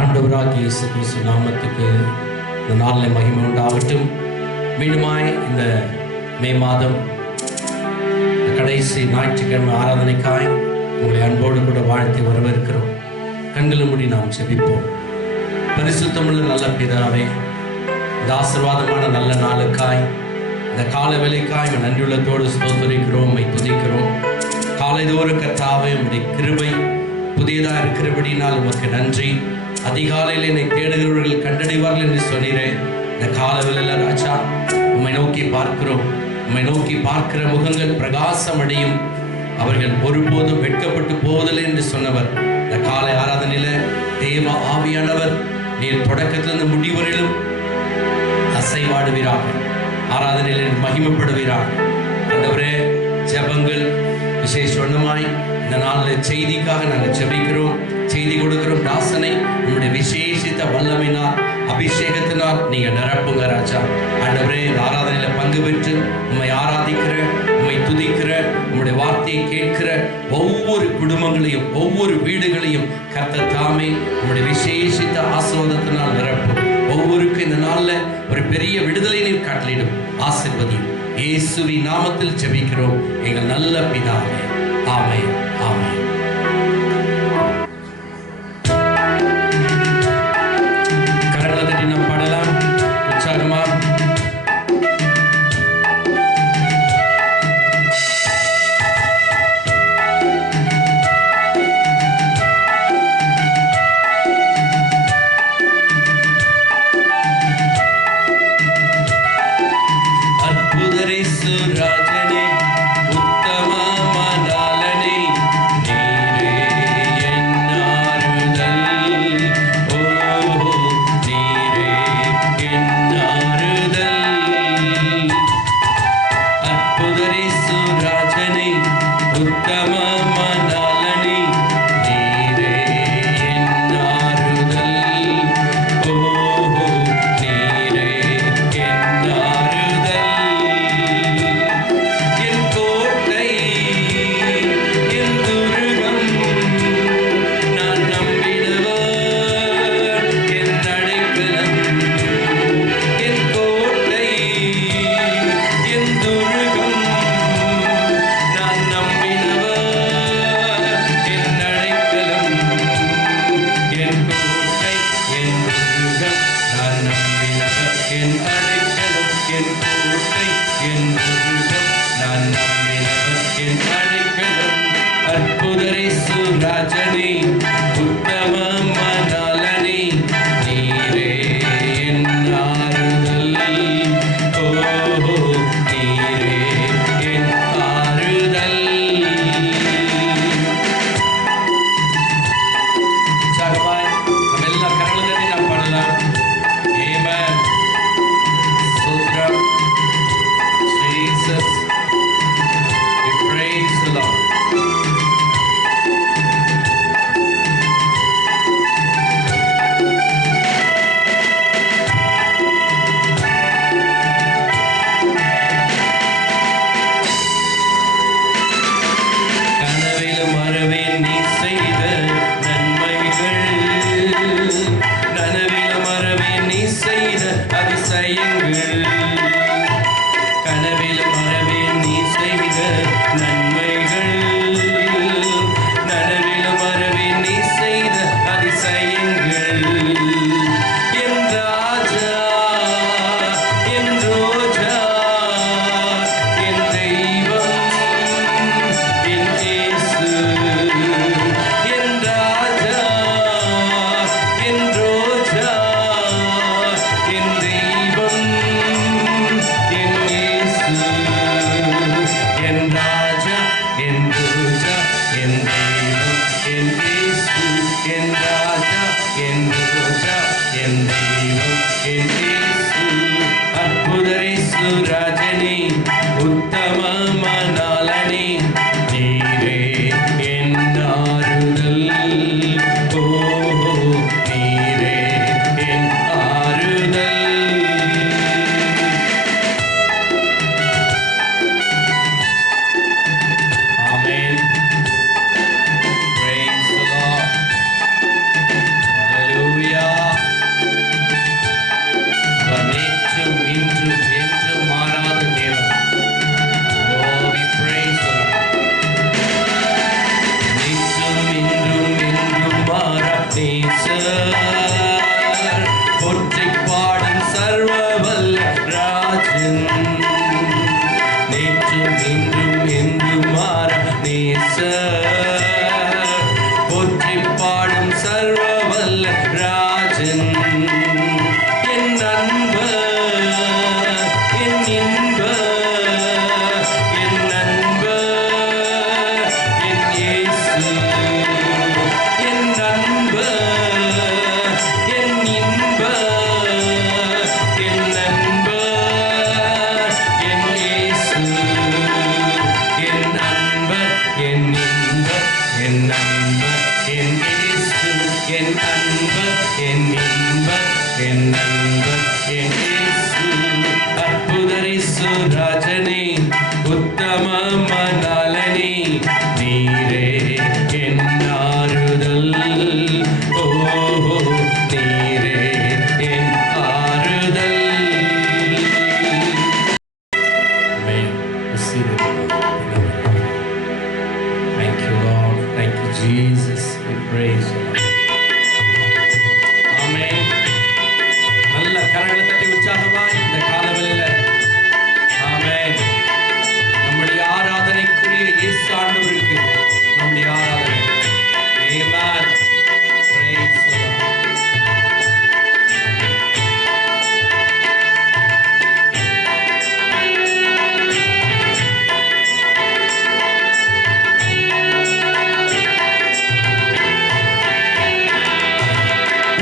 ஆண்டவராகிய இயேசு கிறிஸ்து நாமத்துக்கு இந்த நாளில் மகிமை உண்டாகட்டும். மீண்டுமாய் இந்த மே மாதம் கடைசி ஞாயிற்றுக்கிழமை ஆராதனைக்காய் உங்களை அன்போடு கூட வாழ்த்தி வரவேற்கிறோம். கண்களை மூடி நாம் செபிப்போம். பரிசுத்தமுள்ள நல்ல பிதாவே, இந்த ஆசீர்வாதமான நல்ல நாளுக்காய், இந்த கால வேளைக்காய் நன்றியுள்ளத்தோடு ஸ்தோத்திரிக்கிறோம், உம்மை துதிக்கிறோம். காலைதோறும் கர்த்தாவே, உம்முடைய கிருபை புதியதாக இருக்கிறபடினால் உமக்கு நன்றி. அதிகாலையில் என்னை தேடுகிறவர்கள் கண்டடைவார்கள் என்று சொன்னீரேன். இந்த காலவேளையில் ராஜா, உம்மை நோக்கி பார்க்கிறோம். உம்மை நோக்கி பார்க்கிற முகங்கள் பிரகாசம் அடையும், அவர்கள் ஒருபோதும் வெட்கப்பட்டு போவதில்லை என்று சொன்னவர். இந்த காலை ஆராதனையில தேவ ஆவியானவர் நீர் தொடக்கத்திலிருந்து முடிவரையிலும் அசைவாடுவீராக, ஆராதனையில் மகிமைப்படுவீராக. ஆண்டவரே, ஜெபங்கள் விசேஷமாய் இந்த நாளில் செய்திக்காக நாங்கள் ஜெபிக்கிறோம், செய்தி கொடுக்கிறோம். தாசனை உங்களுடைய விசேஷித்த வல்லமையினால் அபிஷேகத்தினால் நீங்க நிரப்புங்க ராஜா. ஆண்டவரே, ஆராதனையில பங்கு பெற்று உம்மை ஆராதிக்கிற, உம்மை துதிக்கிற, உம்முடைய வார்த்தையை கேட்கிற ஒவ்வொரு குடும்பங்களையும் ஒவ்வொரு வீடுகளையும் கர்த்தர் தாமே உம்முடைய விசேஷித்த ஆசீர்வாதத்தினால் நிரப்பும். ஒவ்வொருக்கும் இந்த நாள்ல ஒரு பெரிய விடுதலை நீர் காட்டலிடும். ஆசீர்வதியும். இயேசுவின் நாமத்தில் ஜெபிக்கிறோம் எங்கள் நல்ல பிதாவே. ஆமென், ஆமென். கரங்களை தட்டி நாம் பாடலாம் உற்சாகமா. அற்புதரேசு ராஜனே, உத்தம மணாலனே, நீ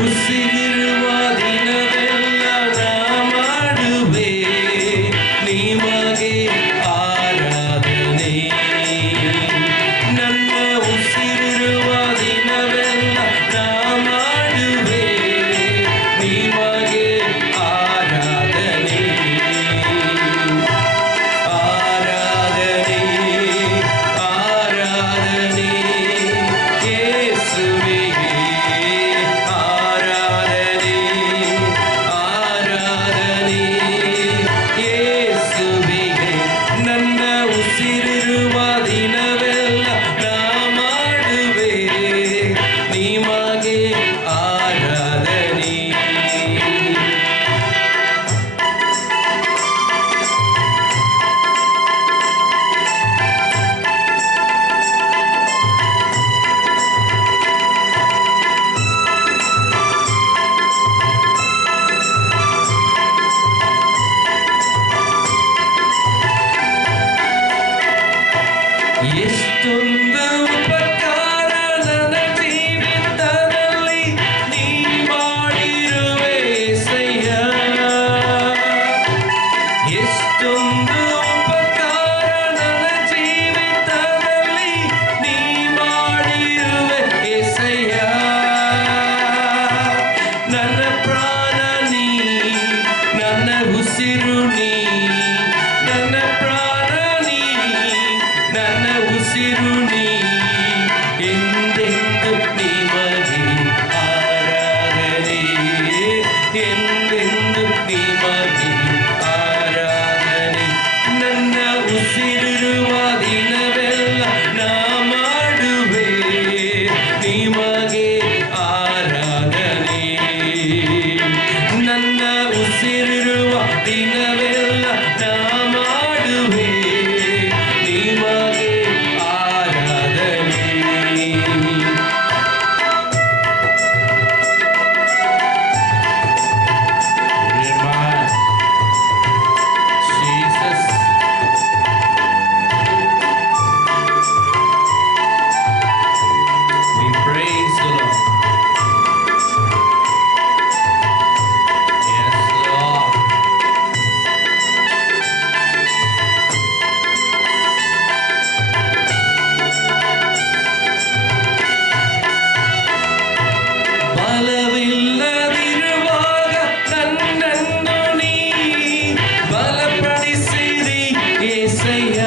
ಉಸಿರಿರುವ ದಿನವೆಲ್ಲ ನಾ ಮಾಡುವೆ ನಿಮಗೆ ಆರಾಧನೆ. ನನ್ನ ಉಸಿರಿರುವ ದಿನವೆಲ್ಲ ನಾ ಮಾಡುವೆ ನಿಮಗೆ ಆರಾಧನೆ. ಆರಾಧನೆ ಆರಾಧನೆ ಯೇಸುವಿಗೆ ಆರಾಧನೆ. ಆರಾಧನೆ ಯೇಸುವಿಗೆ. ನನ್ನ ಉಸಿರಿರುವ ದಿನವೆಲ್ಲ ನಾ ಮಾಡುವೆ ನಿಮಗೆ ಆರಾಧನೆ. ಎಷ್ಟೊಂದು ಉಪಕಾರ ನನ್ನ ಜೀವಿತದಲ್ಲಿ ನೀ ಮಾಡಿರುವೆ యేసయ్య. ಎಷ್ಟೊಂದು ಉಪಕಾರ ನನ್ನ ಜೀವಿತದಲ್ಲಿ ನೀ ಮಾಡಿರುವೆ యేసయ్య. ನನ್ನ ಪ್ರಾಣ ನೀ, ನನ್ನ ಉಸಿರು ನೀ, ನನ್ನ ಪ್ರಾಣ ನೀ, ನನ್ನ ಉಸಿರು ನೀ. ಎಂದೆಂದು ನಿಮಗೆ ಆರಾಧನೆ. ಎಂದೆಂದು ನಿಮಗೆ ಆರಾಧನೆ. ನನ್ನ ಉಸಿರಿರುವ ದಿನವೆಲ್ಲ ನಾ ಮಾಡುವೆ ನಿಮಗೆ ಆರಾಧನೆ. ನನ್ನ ಉಸಿರಿರುವ ದಿನವೆಲ್ಲ ನಾ ಮಾಡುವೆ ನಿಮಗೆ ಆರಾಧನೆ. Jesus. We praise the Lord. Yes, Lord. ಬಲವಿಲ್ಲದಿರುವಾಗ ನನ್ನನ್ನು ನೀ ಬಲಪಡಿಸಿರಿ యేసయ్య.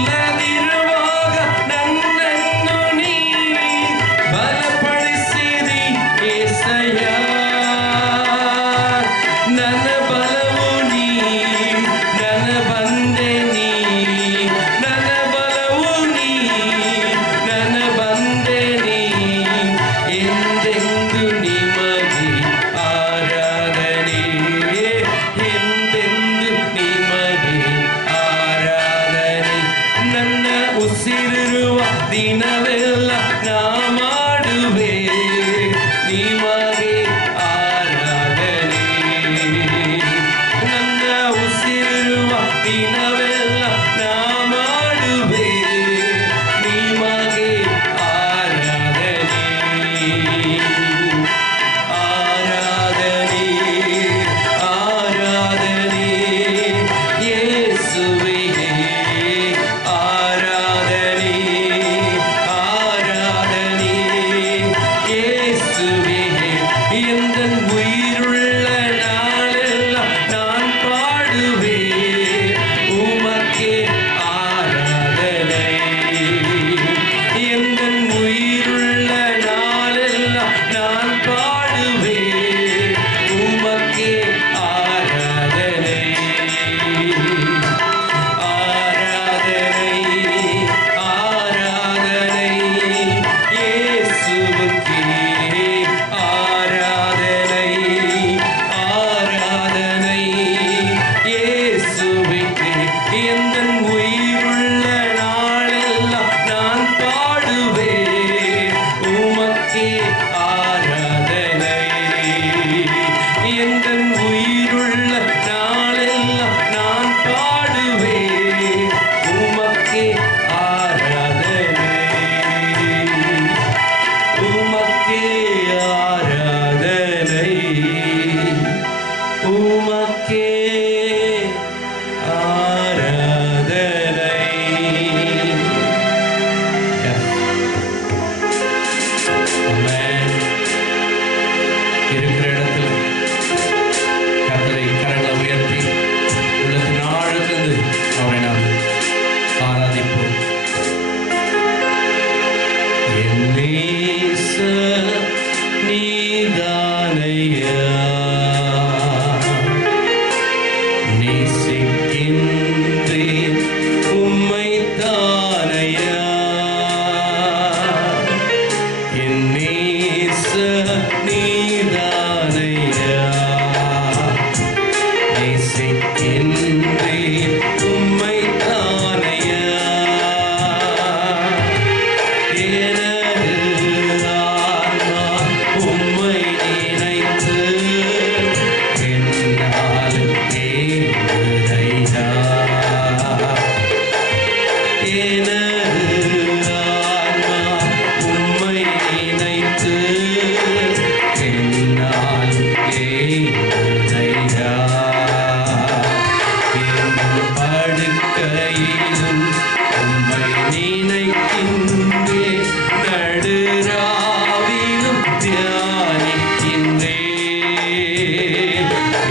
ಬಲವಿಲ್ಲದಿರುವಾಗ ನನ್ನನ್ನು ನೀ ಬಲಪಡಿಸಿರಿ యేసయ్య. ನನ್ನ ಬಲವು ನೀ, ನನ್ನ ಬಂದೆ ನೀ, ನನ್ನ ಬಲವು ನೀ, ನನ್ನ ಬಂದೆ ನೀ. ಎಂದೆಂದು ನಿಮಗೆ ಆರಾಧನೆ. ಎಂದೆಂದು ನಿಮಗೆ ಆರಾಧನೆ. ನನ್ನ ಉಸಿರಿರುವ ದಿನವೆಲ್ಲ ನಾ ಮಾಡುವೆ ನಿಮಗೆ ಆರಾಧನೆ. ನನ್ನ ಉಸಿರಿರುವ ದಿನವೆಲ್ಲ ನಾ ಮಾಡುವೆ ನಿಮಗೆ ಆರಾಧನೆ. ಆರಾಧನೆ ಆರಾಧನೆ ಯೇಸುವಿಗೆ ಆರಾಧನೆ. ಆರಾಧನೆ என் நேசர் நீதானையா, நேசிக்கின்றேன் உம்மைத்தானையா, என் நேசர் நீதானையா, நேசிக்கின்றேன் உம்மைத்தானையா, எனது ஆன்மா உம்மை நினைத்து என்னாலும் ஏங்குதையா, எனது ஆன்மா உம்மை நினைத்து என்னாலும் ஏங்குதையா, என் படுக்கையிலும் உம்மை நினைக்கின்றேன், நடுராவிலும் தியானிக்கின்றேன்,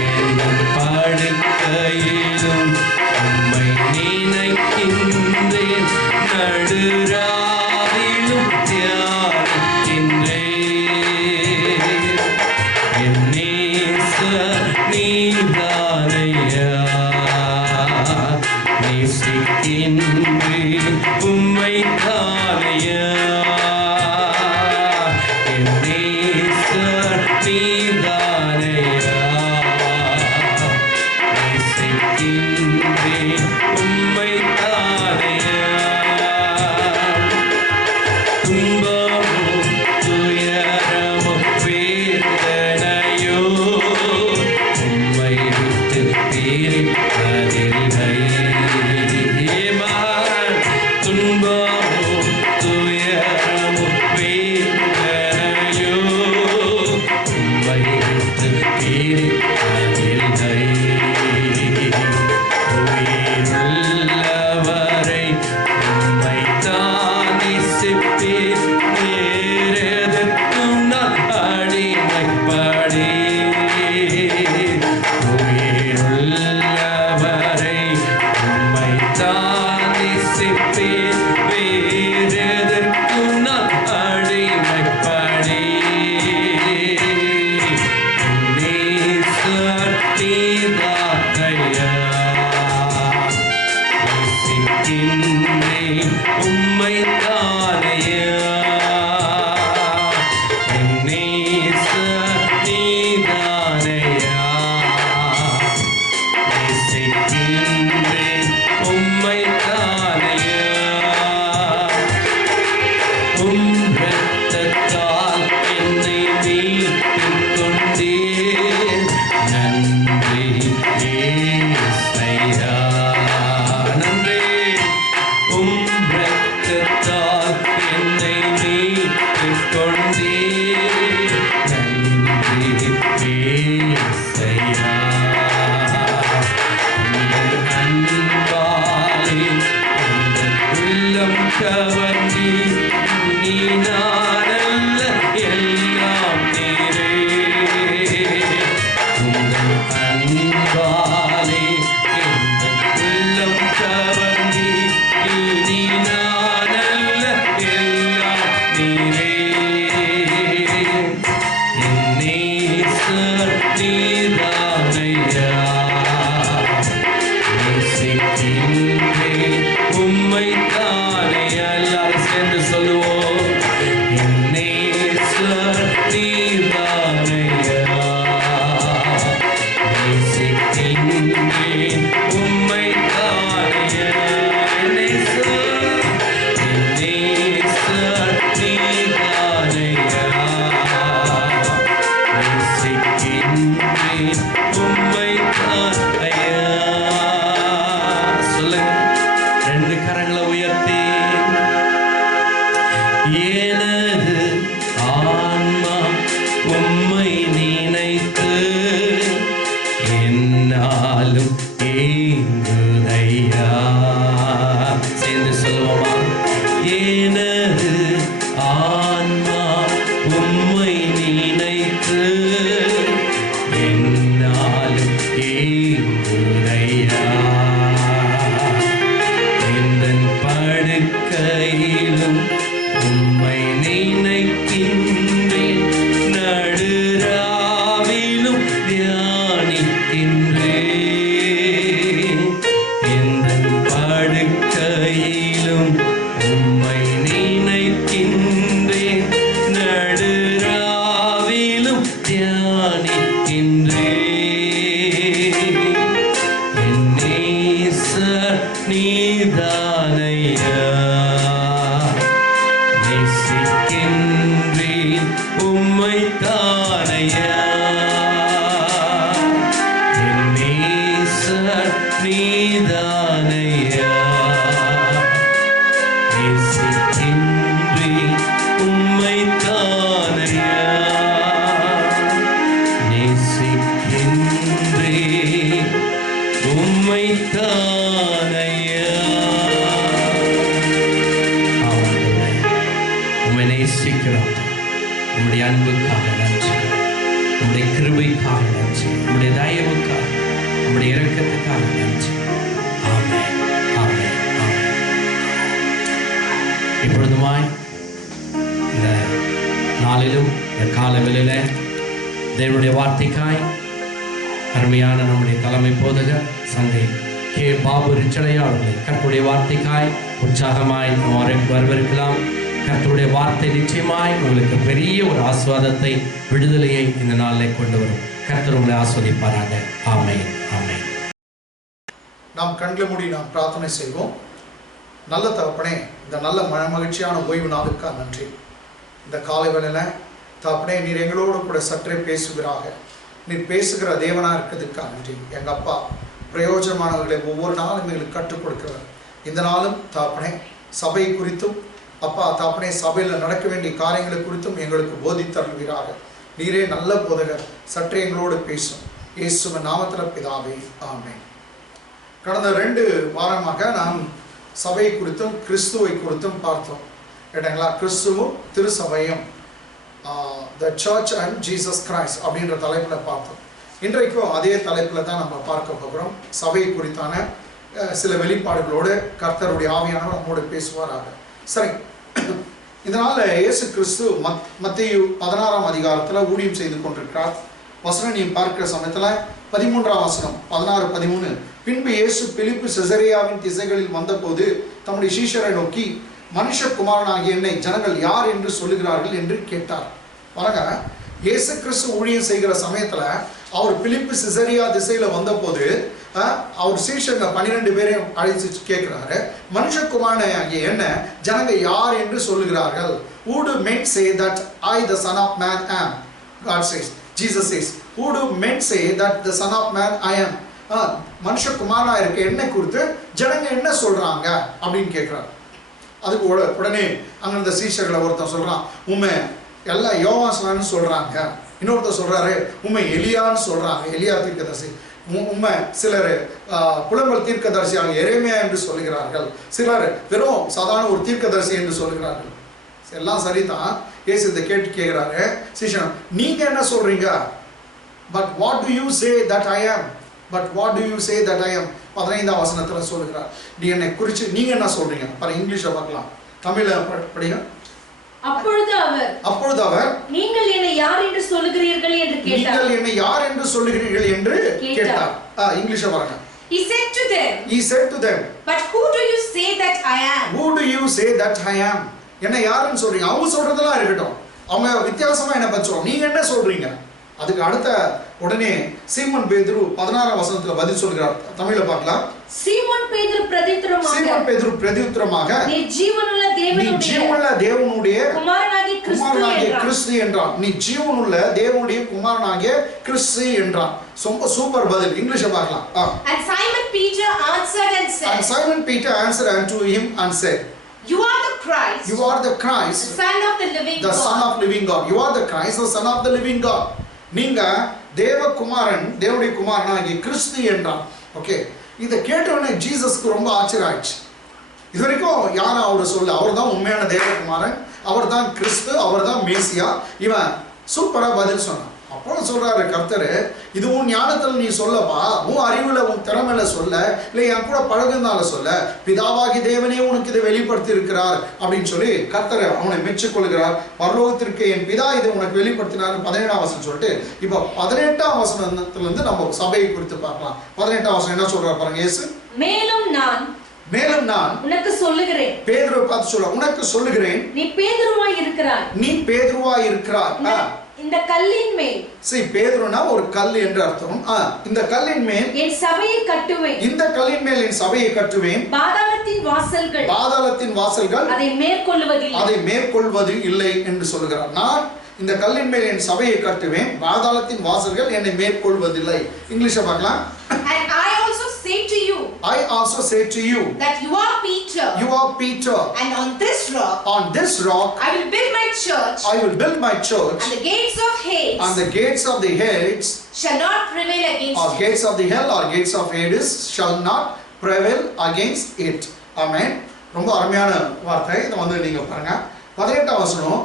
என் படுக்கையிலும் உம்மை நினைக்கின்றேன், நடுராவிலும் தியானிக்கின்றேன், என் நேசர் நீதானையா, நேசிக்கின்றேன் உம்மைத்தானையா, என் நேசர் நீதானையா, நேசிக்கின்றேன் உம்மைத்தானையா, துன்பமும் துயரமும் வேதனையோ உம்மை விட்டு பிரிப்பதில்லை, துன்பமும் துயரமும் வேதனையோ உம்மை விட்டு பிரிப்பதில்லை, உயிருள்ளவரை உம்மைத்தான் நேசிப்பேன், நேரெதற்கும் நான் அடிமைப்படேன், உயிருள்ளவரை உம்மைத்தான் நேசிப்பேன், வேறெதற்கும் நான் அடிமைப்படேன், நேசர் நீதானையா, நேசிக்கின்றேன் உம்மைத்தானையா, என் நேசர் நீதானையா, நேசிக்கின்றேன் உம்மைத்தானையா, உம் இரத்தத்தால் என்னை மீட்டுக் கொண்டீர், நன்றி இயேசையா, நன்றி, உம் இரத்தத்தால் என்னை மீட்டுக் கொண்டீர், நன்றி இயேசையா, உங்கள் அன்பாலே எங்கள் உள்ளம் கவர்ந்தீர், நீ நானல்ல எல்லாம் நீரே, உங்கள் அன்பாலே எங்கள் உள்ளம் கவர்ந்தீர், நீ நானல்ல எல்லாம் நீரே, என் நேசர் நீதானையா, நேசிக்கின்றேன் உம்மைத்தானையா, எல்லாரும் சேர்ந்து சொல்லுவோம், என் நேசர் நீதானையா, நேசிக்கின்றேன் உம்மைத்தானையா, என் நேசர் நீதானையா, நேசிக்கின்றேன் உம்மைத்தானையா, சொல்லுங்க, ரெண்டு கரங்களை உயர்த்தி, எனது ஆன்மா உம்மை நினைத்து என்னாலும் ஏங்குதையா, சேர்ந்து சொல்லுவோமா, எனது ஆன்மா உம்மை நினைத்து என்னாலும் ஏங்குதையா, எந்தன் படுக்கையிலும் உம்மை நேசிக்கின்றேன் உம்மை தானையா என் நேசர் நீதானையா நேசிக்கின்றேன் உம்மை தானையா நேசிக்கின்றேன் உம்மை தானையா உம்மை நேசிக்கிறோம். உம்முடைய அன்புக்காக நன்றி, உம்முடைய கிருபைக்காக நன்றி, உம்முடைய தயவுக்காக, உம்முடைய இரக்கத்துக்காக நன்றி. ஆமென், ஆமென், ஆமென். இப்பொழுதுமாய் இந்த நாளிலும் இந்த காலவெளியில தேவனுடைய வார்த்தைக்காய் அருமையான நம்முடைய தலைமை போதகர் சந்தை கே பாபு ரிச்சலையா அவர்களை கர்த்தருடைய வார்த்தைக்காய் உற்சாகமாய் வரவிருக்கலாம். கர்த்தருடைய வார்த்தை நிச்சயமாய் உங்களுக்கு பெரிய ஒரு ஆசீர்வாதத்தை, விடுதலையை இந்த நாளில் கொண்டு வரும். கர்த்தர் உங்களை ஆசீர்வதிப்பாராக. ஆமென், ஆமென். நாம் கண்களை மூடி நாம் பிரார்த்தனை செய்வோம். நல்ல தகப்பனே, இந்த நல்ல மகிழ்ச்சியான ஓய்வு நாளுக்காக நன்றி. இந்த காலை வேளையில் தகப்பனே, நீர் எங்களோடு கூட சற்றே பேசுகிறாக. நீர் பேசுகிற தேவனாக இருக்கிறதுக்காக நன்றி. எங்கள் அப்பா பிரயோஜனமானவர்களை ஒவ்வொரு நாளும் எங்களுக்கு கற்றுக் கொடுக்கிறவர். இந்த நாளும் தகப்பனே, சபை குறித்தும் அப்பா தகப்பனே, சபையில் நடக்க வேண்டிய காரியங்களை குறித்தும் எங்களுக்கு போதித்தருள்வீராக. நீரே நல்ல போதகர், சற்றே எங்களோடு பேசும். இயேசுவின் நாமத்தில் பிதாவே, ஆமென். கடந்த 2 வாரமாக நாம் சபை குறித்தும் கிறிஸ்துவை குறித்தும் பார்த்தோம். கேட்டாங்களா? கிறிஸ்துவும் திருசபையும், the church and Jesus Christ அப்படின்ற தலைப்பில் பார்த்தோம். இன்றைக்கும் அதே தலைப்பில் தான் நம்ம பார்க்க போகிறோம். சபை குறித்தான சில வெளிப்பாடுகளோடு கர்த்தருடைய ஆவியானவர் நம்மோடு பேசுவாராக. சரி, இதனால் இயேசு கிறிஸ்து மத்தேயு 16ஆம் அதிகாரத்தில் ஊழியம் செய்து கொண்டிருக்கிறார். வசனம் நீ பார்க்கிற சமயத்தில் 13ஆம் வசனம் 16-13. பின்பு இயேசு பிலிப்பு செசரியாவின் திசைகளில் வந்தபோது தம்முடைய சீஷரை நோக்கி, மனுஷகுமாரனாகிய என்னை ஜனங்கள் யார் என்று சொல்லுகிறார்கள் என்று கேட்டார். பாருங்க, இயேசு கிறிஸ்து ஊழியம் செய்கிற சமயத்தில் அவர் பிலிப்பு செசரியா திசையில் வந்தபோது அவர் சீஷங்க 12 பேரையும் அழைச்சி கேட்கிறாரு, மனுஷகுமாரனாகிய என்ன ஜனங்க யார் என்று சொல்லுகிறார்கள்? Who do men say that I the son of man am? God says, Jesus says, who do men say that the son of man I am? மனுஷகுமாரனா இருக்க என்ன குறித்து ஜனங்க என்ன சொல்றாங்க அப்படின்னு கேட்கிறார். அதுக்கு உடனே அங்க இந்த சீஷர்களை ஒருத்தன் சொல்றான், உண்மை எல்லாம் யோவான்னு சொல்றாங்க. இன்னொருத்தர் சொல்றாரு, உண்மை எலியான்னு சொல்றாங்க, எலியா தீர்க்கதரிசி. உண்மை சிலர் புலம்பல் தீர்க்கதரிசியாக எரேமியா என்று சொல்லுகிறார்கள், சிலர் வெறும் சாதாரண ஒரு தீர்க்கதரிசி என்று சொல்லுகிறார்கள். எல்லாம் சரிதான். இயேசு இதை கேட்டு கேட்கிறாரு, சீஷன் நீங்க என்ன சொல்றீங்க? But what do you say that I am? But what do you say that I am? 15ஆம் வசனத்தில் சொல்லுகிறார், நீ என்னை குறித்து நீங்க என்ன சொல்றீங்க? இங்கிலீஷை பார்க்கலாம், தமிழ படிங்க. அப்பொழுது அவர் நீங்கள் என்னை யார் என்று சொல்லுகிறீர்கள் என்று கேட்டார். நீங்கள் என்னை யார் என்று சொல்லுகிறீர்கள் என்று கேட்டார். இங்கிலீஷை பாருங்க. He said to them, but who do you say that I am? Who do you say that I am? என்ன யாருன்னு சொல்றீங்க? அவங்க சொல்றதெல்லாம் இருக்கட்டும், அவங்க வித்தியாசமா என்ன பண்றோம், நீங்க என்ன சொல்றீங்க? அதுக்கு அடுத்த உடனே சீமோன் பேதுரு 16ஆம் வசனத்துல பதில் சொல்கிறார். தமிழ்ல பார்க்கலாம். சீமோன் பேதுரு பிரதியுத்தரமாக நீ ஜீவனுள்ள தேவனுடைய குமாரனாகிய கிறிஸ்து என்றான். நீ ஜீவனுள்ள தேவனுடைய குமாரனாகிய கிறிஸ்து என்றான். ரொம்ப சூப்பர் பதில். இங்கிலீஷ்ல பார்க்கலாம். And Simon Peter answered unto him and said, You are the Christ, the Son of the living God. You are the Christ, the Son of the living God. நீங்க தேவகுமாரன், தேவனுடைய குமாரனாகிய கிறிஸ்து என்றான். ஓகே, இதை கேட்டவுடனே ஜீசஸ்க்கு ரொம்ப ஆச்சரியம் ஆயிடுச்சு. இது வரைக்கும் யாரும் அவர் சொல்ல, அவர் தான் உண்மையான தேவகுமாரன், அவர் தான் கிறிஸ்து, அவர் தான் மேசியா. இவன் சூப்பரா பதில் சொன்னான். அப்புறம் சொல்றாரு கர்த்தர், இது உன் ஞானத்தில் நீ சொல்லப்பா, உன் அறிவுல உன் திறமையில சொல்ல, இல்லை என் கூட பழகுனால சொல்ல, பிதாவாகி தேவனே உனக்கு இதை வெளிப்படுத்தி இருக்கிறார் அப்படின்னு சொல்லி கர்த்தர் அவனை மெச்சுக்கொள்கிறார். பரலோகத்திற்கு என் பிதா இதை உனக்கு வெளிப்படுத்தினார் 17ஆம் வசனம் சொல்லிட்டு, இப்போ 18ஆம் வசனத்துல இருந்து நம்ம சபையை குறித்து பார்க்கலாம். 18ஆம் வசனம் என்ன சொல்றாரு பாருங்க. இயேசு மேலும் நான் உனக்கு சொல்லுகிறேன், பேதுருவை பார்த்து சொல்ல, உனக்கு சொல்லுகிறேன், நீ பேதுருவாய் இருக்கிறாய். இந்த கல்லின் மேல் see பேதுருனா ஒரு கல் என்று அர்த்தம் இந்த கல்லின் மேல் என் சபையை கட்டுவேன் இந்த கல்லின் மேல் என் சபையை கட்டுவேன் பாதாளத்தின் வாசல்கள் அதை மேற்கொள்வது இல்லை என்று சொல்கிறார் நான் இந்த கல்லின் மேல் என் சபையை கட்டுவேன் பாதாளத்தின் வாசல்கள் என்னை மேற்கொள்வதில்லை இங்கிலீஷ்ல பார்க்கலாம் and I also say to you that you are Peter and on this rock I will build my church and the gates of Hades shall not prevail against it gates of the hell or gates of Hades shall not prevail against it amen ரொம்ப அருமையான வார்த்தை இத வந்து நீங்க பாருங்க 18ஆம் வசனம்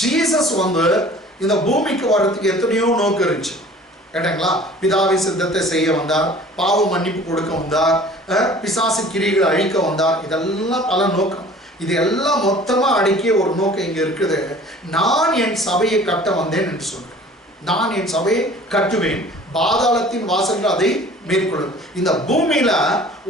Jesus வந்து இந்த பூமிக்கு வரதுக்கு எத்தனையோ நோக்கம் இருந்துச்சு கேட்டீங்களா பிதாவின் சித்தத்தை செய்ய வந்தார் பாவ மன்னிப்பு கொடுக்க வந்தார் பிசாசு கிரிகளை அழிக்க வந்தார் இதெல்லாம் பல நோக்கம் இது எல்லாம் மொத்தமா அடக்கிய ஒரு நோக்கம் இங்க இருக்குது நான் என் சபையை கட்ட வந்தேன் என்று சொல்றேன் நான் என் சபையை கட்டுவேன் பாதாளத்தின் வாசல்கள் அதை மேற்கொள்ளும் இந்த பூமியில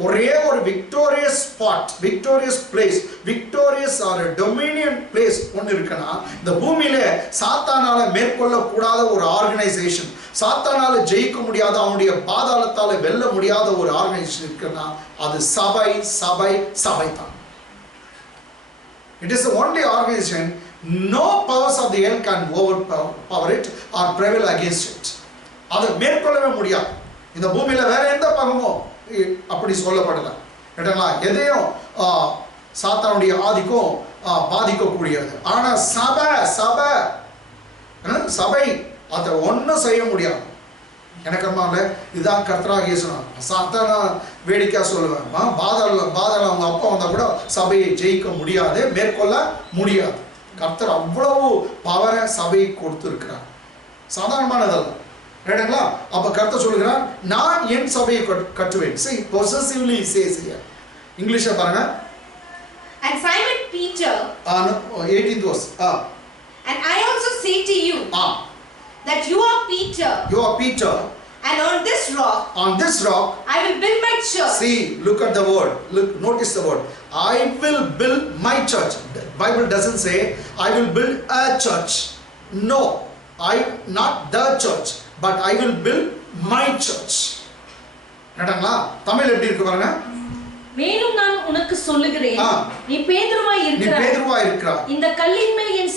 ஒரே ஒரு victorious spot victorious place victorious or dominion place ஒன்று இருக்குன்னா இந்த பூமியில சாத்தானால மேற்கொள்ளக்கூடாத ஒரு ஆர்கனைசேஷன் சாத்தானால ஜெயிக்க முடியாத அவனுடைய பாதாளத்தால வெல்ல முடியாத ஒரு ஆர்கனைசேஷன் இருக்குன்னா அது சபை தான் it is the only organization no powers of the hell can overpower it or prevail against it அதை மேற்கொள்ளவே முடியாது இந்த பூமியில வேற எந்த பகமும் அப்படி சொல்லப்படல கேட்டீங்களா எதையும் சாத்தானுடைய ஆதிக்கம் பாதிக்கக்கூடியது ஆனா சபை அதை ஒன்றும் செய்ய முடியாது எனக்கு இதுதான் கர்த்தராகிய சொன்னார் சாத்தான வேடிக்கையா சொல்லுவேன் பாதாள அவங்க அப்பா வந்தா கூட சபையை ஜெயிக்க முடியாது மேற்கொள்ள முடியாது கர்த்தர் அவ்வளவு பவரை சபையை கொடுத்திருக்கிறார் சாதாரணமானதல்ல ரைட்டுங்களா அப்ப கர்த்தர் சொல்கிறார் நான் என் சபையை கட்டுவேன் see possessively says here இங்கிலீஷ்ல பாருங்க and Simon Peter 18th verse and I also say to you that you are Peter and on this rock I will build my church see look at the word notice the word I will build my church the Bible doesn't say I will build a church no not the church but I will build my church நடங்களா Tamil எப்படி இருக்கு பாருங்க மேலும் நான் உனக்கு சொல்லுகிறேன் நீ பேதுருவாய் இருக்கிறாய் இந்த கல்லின் மேல் என்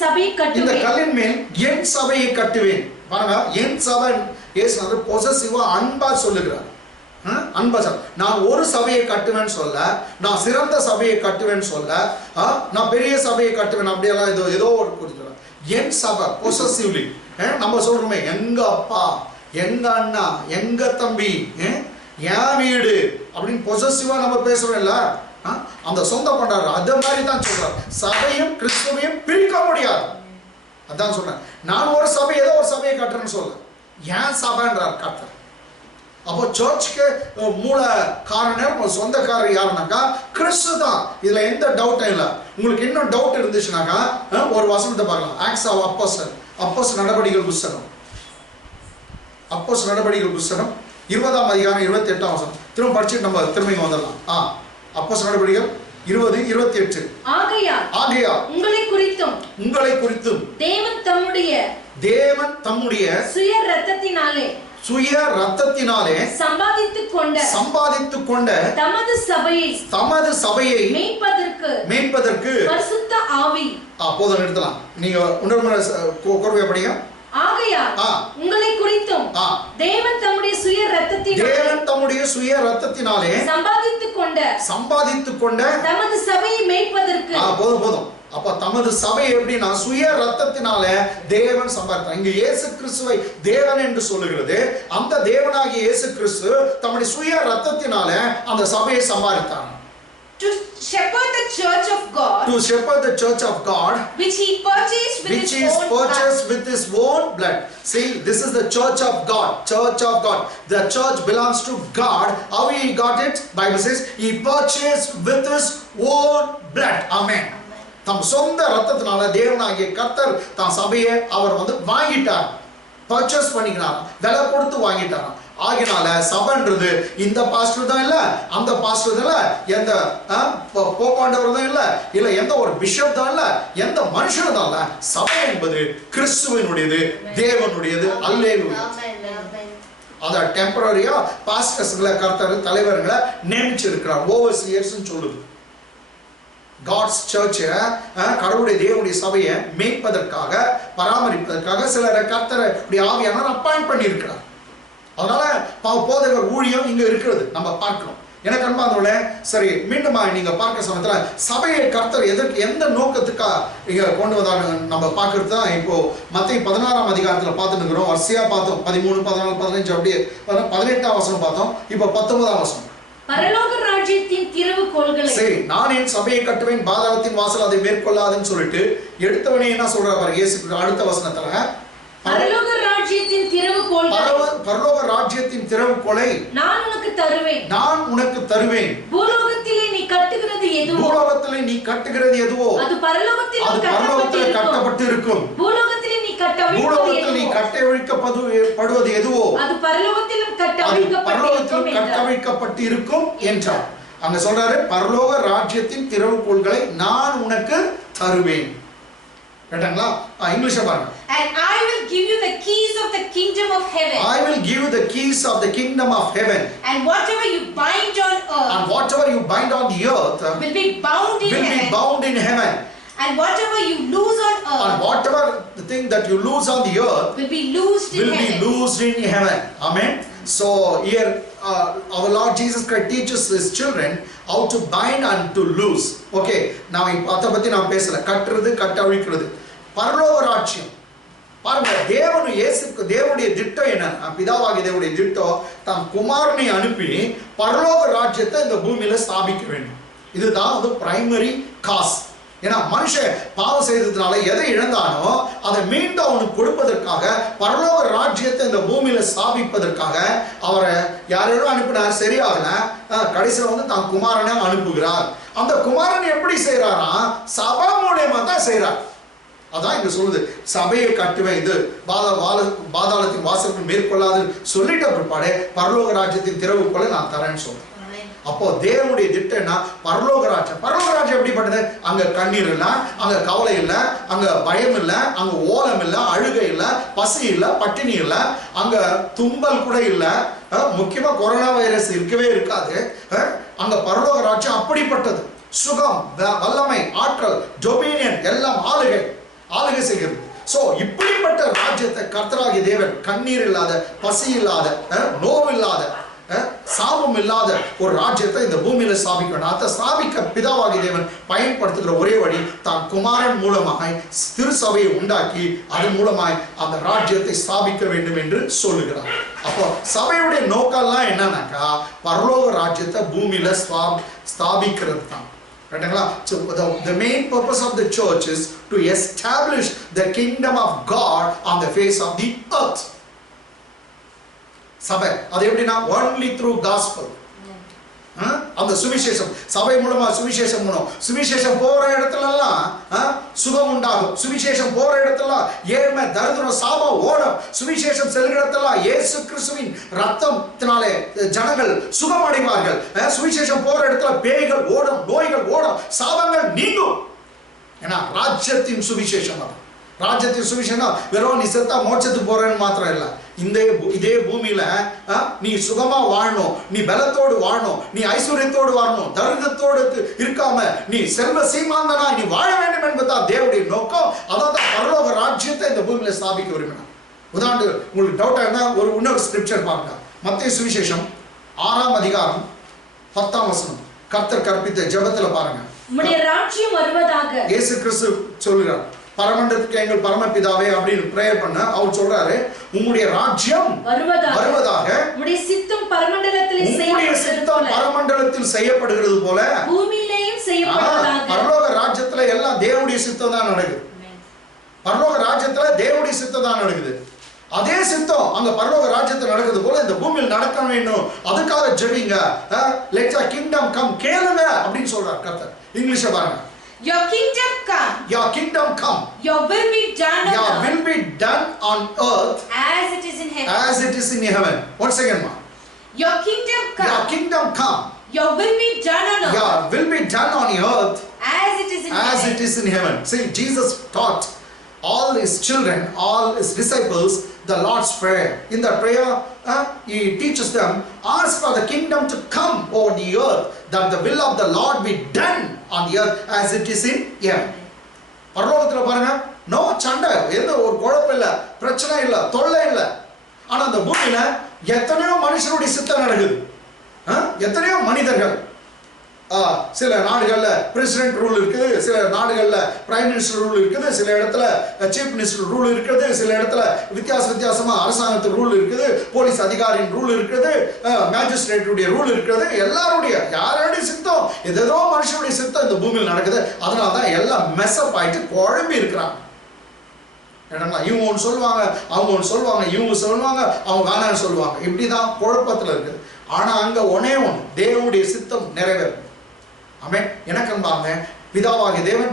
சபையை கட்டுவேன் பாருங்க என் சபை இயேசுநாதர் பொசசிவா அன்பா சொல்லுகிறார் அன்பா நான் ஒரு சபையை கட்டுவேன்னு சொல்ல நான் சிறந்த சபையை கட்டுவேன்னு சொல்ல நான் பெரிய சபையை கட்டுவேன் அப்படியெல்லாம் ஏதோ ஒரு குறிக்கிறார் என் சபை பொசசிவ்லி நம்ம சொல்றோமே எங்க அப்பா எங்க அண்ணா எங்க தம்பி என் வீடு அப்படின்னு பொசசிவா நம்ம பேசுறோம் இல்ல அந்த சொந்த பண்றாரு அதே மாதிரி தான் சொல்றாரு சபையும் கிறிஸ்துவையும் பிரிக்க முடியாது அதான் சொல்றேன் நான் ஒரு சபை ஏதோ ஒரு சபையை கட்டுறேன்னு சொல்ல ஏன் சபைன்றார் கர்த்தர் அப்போ சர்ச்சுக்கு மூல காரணம் சொந்தக்காரர் யாருனாக்கா கிறிஸ்து தான் இதுல எந்த டவுட்டும் இல்லை உங்களுக்கு இன்னும் டவுட் இருந்துச்சுனாக்கா ஒரு வசனத்தை பார்க்கலாம் ஆக்ட்ஸ் ஆஃப் அப்போஸ்தலர் நடவடிக்கைகள் புஸ்தகம் 20ஆம் அதிகாரம் 28ஆம் வசனம் திரும்ப படிச்சுட்டு நம்ம திரும்ப வந்துடலாம் அப்போஸ்தலர் நடவடிக்கைகள் 20:28 ஆகையால் உங்களை குறித்தும் தேவன் தம்முடைய சுய ரத்தத்தினாலே சம்பாதித்துக் கொண்ட தமது சபையை மேய்ப்பதற்கு பரிசுத்த ஆவி போதும் நிறுத்தலாம் நீங்க இன்னொரு கோர்வையா படிங்க ஆகையால் உங்களை குறித்தும் தேவன் தம்முடைய சுய ரத்தத்தினாலே சம்பாதித்துக் கொண்ட தமது சபையை மேய்ப்பதற்கு போதும் அப்ப தமது சபை எப்படின்னா சுய ரத்தத்தினால தேவன் சம்பாதித்தார் இங்க இயேசு கிறிஸ்துவை தேவன் என்று சொல்லுகிறது அந்த தேவனாகிய இயேசு கிறிஸ்து தம்முடைய சுய ரத்தத்தினால அந்த சபையை சம்பாதித்தார் to shepherd the church of God which he purchased with his own blood see this is the church of God the church belongs to God how he got it Bible says he purchased with his own blood amen தம் சொந்த ரத்தத்தினால தேவனாகிய கர்த்தர் தம் சபையை அவர் வாங்கிட்டார் purchase பண்ணிக்கிறாராம், விலை கொடுத்து வாங்கிட்டாராம். ஆகினால சபைன்றது இந்த பாஸ்டர் தான் இல்ல, அந்த பாஸ்டர் தான் இல்ல, எந்த போப்பாண்டவர் தான் இல்ல எந்த ஒரு பிஷப் தான் இல்ல, எந்த மனுஷனும் தான் இல்ல. சபை என்பது கிறிஸ்துவனுடையது, தேவனுடையது. அல்லேலூயா. அத டெம்பரரியா பாஸ்டர்ஸ்களை கர்த்தர் தலைவர்களை நியமிச்சிருக்கிறார், ஓவர்சியர்ஸ் சொல்லுது. காட்ஸ் சர்ச்சை, கடவுளுடைய தேவனுடைய சபையை மேய்ப்பதற்காக, பராமரிப்பதற்காக சிலரை கர்த்தர் ஆவியானவர் அப்பாயிண்ட் பண்ணி இருக்கிறார். அதனால போதகர் ஊழியம் இங்க இருக்கிறது நம்ம பார்க்கணும். எனக்கு அன்பானவர்களே, சரி மீண்டும் நீங்க பார்க்க சமயத்துல சபையை கர்த்தர் எதற்கு எந்த நோக்கத்துக்காக இங்க கொண்டு வந்தாங்க நம்ம பார்க்கறது தான் இப்போ மத்தேயு 16ஆம் அதிகாரத்துல பார்த்துட்டு இருக்கிறோம். வரிசையா பார்த்தோம். 13, 14, 15 அப்படியே 18ஆம் வசனம் பார்த்தோம். இப்போ 19ஆம் வசனம். பரலோக ராஜ்யத்தின் திறவுகோல்களை, சரி நான் என் சபையை கட்டுவேன், பாதாளத்தின் வாசல் அதை மேற்கொள்ளாதுன்னு சொல்லிட்டு எடுத்தவனே என்ன சொல்றாரு பாருங்க இயேசு அடுத்த வசனத்துல, பரலோக ராஜ்யத்தின் திறவுகோலை நான் உனக்கு தருவேன். பூலோகத்திலே நீ கட்டுகிறது எதுவோ அது பரலோகத்தில் கட்டப்பட்டு இருக்கும். பூலோகத்திலே நீ கட்டவிழ்க்கப்படுவது எதுவோ அது பரலோகத்திலும் கட்டவிழ்க்கப்பட்டு இருக்கும் என்றார். அங்க சொல்றாரு பரலோக ராஜ்யத்தின் திறவுகோல்களை நான் உனக்கு தருவேன். கேட்டாங்களா? இங்கிலீஷ்ல பாருங்க. And I will give you the keys of the kingdom of heaven. I will give you the keys of the kingdom of heaven. And whatever you bind on earth, and whatever you bind on the earth will be bound in heaven. And whatever you loose on earth, and whatever the thing that you loose on the earth will be loosed in heaven. Amen. So here our Lord Jesus Christ teaches his children how to bind and to loose. Okay, now அத பத்தி நான் பேசல. கட்டுறது கட்டவிழ்க்கிறது. பரலோக ராஜ்யம் பாருங்க, தேவனுடைய திட்டம் என்ன? பிதாவாகிய தேவனுடைய திட்டம் தம் குமாரனை அனுப்பி பரலோக ராஜ்யத்தை இந்த பூமியில ஸ்தாபிக்க வேண்டும். இதுதான் வந்து பிரைமரி காஸ். ஏன்னா மனுஷன் பாவம் செய்ததுனால எதை இழந்தானோ அதை மீண்டும் அவனுக்கு கொடுப்பதற்காக, பரலோக ராஜ்யத்தை இந்த பூமியில ஸ்தாபிப்பதற்காக அவரை யாரையும் அனுப்பினார். சரியாகல, கடைசியில் வந்து தான் குமாரனை அனுப்புகிறார். அந்த குமாரன் எப்படி செய்யறாரா? சபை மூலமா தான் செய்யறார். அதான் இங்க சொல்லுது, சபையை கட்டுவேன், இது பாதாளத்தின் வாசலுக்கு மேற்கொள்ளாது சொல்லிட்ட பிற்பாடு பரலோக ராஜ்யத்தின் திறவுகோலை நான் தரேன்னு சொல்றேன். அப்போ தேவனுடைய திட்டம் என்ன? பரலோக ராஜ்யம் எப்படிப்பட்டது? அங்க கண்ணீர் இல்ல, அங்க கவலை இல்ல, அங்க பயம் இல்ல, அங்க ஓலம் இல்ல, அழுகை இல்ல, பசி இல்ல, பட்டினி இல்ல, அங்க தும்பல் கூட இல்ல, முக்கியமா கொரோனா வைரஸ் இருக்கவே இருக்காது. அங்க பரலோக ராஜ்யம் அப்படிப்பட்டது. சுகம், வல்லமை, ஆற்றல், டொமினியன், எல்லாம் ஆளுகை செய்கிறது. சோ இப்படிப்பட்ட ராஜ்யத்தை கர்த்தராகிய தேவன் கண்ணீர் இல்லாத, பசி இல்லாத, நோவு இல்லாத, சாபம் இல்லாத ஒரு ராஜ்யத்தை இந்த பூமியில ஸ்தாபிக்கணும். அதை ஸ்தாபிக்க பிதாவாகிய தேவன் பயன்படுத்துகிற ஒரே வழி தான் குமாரன் மூலமாய் திருச்சபையை உண்டாக்கி அதன் மூலமாய் அந்த ராஜ்யத்தை ஸ்தாபிக்க வேண்டும் என்று சொல்லுகிறார். அப்போ சபையுடைய நோக்கம்லாம் என்னன்னாக்கா பரலோக ராஜ்யத்தை பூமியில ஸ்தாபிக்கிறது தான். So the main purpose of the church is to establish the kingdom of God on the face of the earth. சபை அது எப்படின்னா only through gospel. அந்த சுவிசேஷம் சபை மூலமா சுவிசேஷம் போற இடத்துல எல்லாம் சுகம் உண்டாகும். சுவிசேஷம் போற இடத்துல ஏழ்மை, தரித்திரம், சாபம் ஓடும். சுவிசேஷம் செல்கிற இடத்துல இயேசு கிறிஸ்துவின் ரத்தத்தினாலே ஜனங்கள் சுகம் அடைவார்கள். சுவிசேஷம் போற இடத்துல பேய்கள் ஓடும், நோய்கள் ஓடும், சாபங்கள் நீங்கும். ஏன்னா ராஜ்யத்தின் சுவிசேஷம் அது. ராஜ்யத்தின் சுவிசேஷம் வெறும் நீ செத்தா மோட்சத்துக்கு போறேன்னு மாத்திரம் இல்லை. இதே பூமியில நீ சுகமா வாழணும், நீ பலத்தோடு வாழணும், நீ ஐஸ்வர்யத்தோடு வாழணும், தரித்திரத்தோடு இருக்காம நீ செல்வ சீமாந்தனா நீ வாழ வேண்டும் என்பதுதான் தேவனுடைய நோக்கம். அதான் பரலோக ராஜ்யத்தை இந்த பூமியில ஸ்தாபிக்க விரும்பினார். உதாரணத்துக்கு உங்களுக்கு டவுட்டா இருந்தா இன்னொரு ஸ்கிரிப்சர் பாருங்க. மத்தேயு சுவிசேஷம் 6ஆம் அதிகாரம் 10ஆம் வசனம். கர்த்தர் கற்பித்த ஜெபத்துல பாருங்க. உம்முடைய ராஜ்யம் வருவதாக இயேசு கிறிஸ்து சொல்கிறார். பரமண்டலத்துக்கு எங்கள் பரமபிதாவே அப்படின்னு பிரேயர் பண்ண அவர் சொல்றாரு, உம்முடைய ராஜ்யம் வருவதாக, உம்முடைய சித்தம் பரமண்டலத்தில் செய்யப்படுகிறது போல பூமியிலேயும் செய்யப்படுவதாக. பரலோக ராஜ்யத்துல எல்லாம் தேவனுடைய சித்தம் தான் நடக்குது. பரலோக ராஜ்யத்துல தேவனுடைய சித்தம் தான் நடக்குது. அதே சித்தம் அங்க பரலோக ராஜ்யத்தில் நடக்குது போல இந்த பூமியில் நடக்க வேண்டும். அதுக்காக ஜெபிங்க. லெட் யுவர் கிங்டம் கம், கேளுங்க அப்படின்னு சொல்றார் கர்த்தர். இங்கிலீஷ்ல பாருங்க. Your kingdom come. Your kingdom come. Your will be done on Your earth. will be done on earth As it is in heaven. as it is in heaven. Once again, ma. Your kingdom come. Your kingdom come. Your will be done on earth. Your will be done on earth As it is in as heaven. it is in heaven. See, Jesus taught all his children, all his disciples, the Lord's Prayer. In the prayer, he teaches them, ask for the kingdom to come over the earth, that the will of the Lord be done on the earth as it is in heaven. பரலோகத்தில் பாருங்க, no சண்டை, எந்த ஒரு குழப்பம் இல்லை, பிரச்சனை இல்லை, தொல்லை இல்லை. ஆனால் அந்த பூமியில எத்தனையோ மனுஷனுடைய சித்தம் நடக்குது. எத்தனையோ மனிதர்கள், சில நாடுகளில் பிரசிடென்ட் ரூல் இருக்குது, சில நாடுகளில் பிரைம் மினிஸ்டர் ரூல் இருக்குது, சில இடத்துல சீஃப் மினிஸ்டர் ரூல் இருக்குது, சில இடத்துல வித்தியாசமாக அரசாங்கத்து ரூல் இருக்குது, போலீஸ் அதிகாரியின் ரூல் இருக்குது, மேஜிஸ்ட்ரேட்டுடைய ரூல் இருக்கிறது. எல்லாருடைய யாருடைய சித்தம், ஏதோ மனுஷனுடைய சித்தம் இந்த பூமியில் நடக்குது. அதனால தான் எல்லாம் மெஸ்அப் ஆயிட்டு குழம்பி இருக்கிறாங்க. இவங்க ஒன்று சொல்லுவாங்க, அவங்க ஒன்று சொல்லுவாங்க, இவங்க சொல்லுவாங்க, அவங்க வேணாம்னு சொல்லுவாங்க. இப்படி தான் குழப்பத்தில் இருக்குது. ஆனால் அங்கே ஒன்னே ஒன்று, தேவனுடைய சித்தம் நிறைவேறும். ஆமென். எனக்கு அன்பாங்க, பிதாவாகிய தேவன்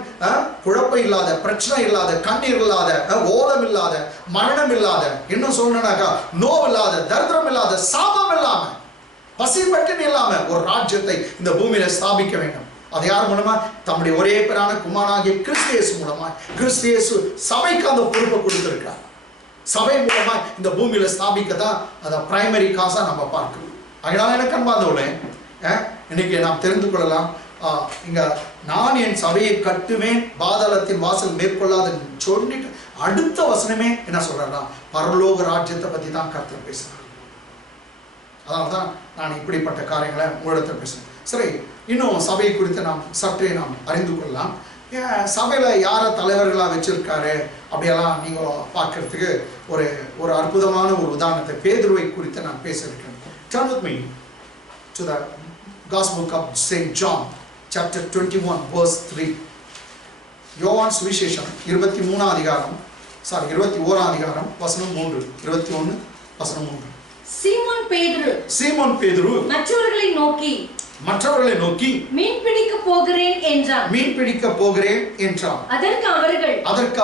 குழப்பம் இல்லாத, பிரச்சனை இல்லாத, கண்ணீர் இல்லாத, ஓலம் இல்லாத, மரணம் இல்லாத, இன்னும் சொல்லணும்னாக்கா நோவு இல்லாத, தரித்திரம் இல்லாத, சாபம் இல்லாம, பசி பட்டினி இல்லாம ஒரு ராஜ்யத்தை இந்த பூமியில ஸ்தாபிக்க வேண்டும். அது யார் மூலமா? தம்முடைய ஒரே பேரான குமாரனாகிய கிறிஸ்து இயேசு மூலமா. கிறிஸ்து இயேசு சபைக்கு அந்த பொறுப்பை கொடுத்திருக்கார். சபை மூலமா இந்த பூமியில ஸ்தாபிக்கதான் அதை பிரைமரி காசா நம்ம பார்க்கணும். அதனால எனக்கு அன்பார்ந்தவர்களே, இன்னைக்கு நாம் தெரிந்து கொள்ளலாம், இங்க நான் என் சபையை கட்டுவேன், பாதாளத்தின் வாசல் மேற்கொள்ளாதுன்னு சொல்லிட்டு அடுத்த வசனமே என்ன சொல்றாருன்னா, பரலோக ராஜ்யத்தை பத்தி தான் கர்த்தர் பேசுறார். அதனால்தான் நான் இப்படிப்பட்ட காரியங்களை உங்களிடத்தில் பேசுறேன். சரி, இன்னும் சபையை குறித்து நாம் சற்றே நாம் அறிந்து கொள்ளலாம். சபையில யாரை தலைவர்களா வச்சிருக்காரு அப்படியெல்லாம் நீங்க பார்க்கறதுக்கு ஒரு அற்புதமான ஒரு உதாரணத்தை பேதுருவை குறித்து நான் பேசியிருக்கேன். Turn with me to the Gospel of St. John, chapter 21, verse 3. யோவான் சுவிசேஷம் 21 அதிகாரம், வசனம் 3. 21 வசனம் 3. சீமோன் பேதுரு மற்றவர்களை நோக்கி மீன் பிடிக்க போகிறேன் என்றான். அதற்கு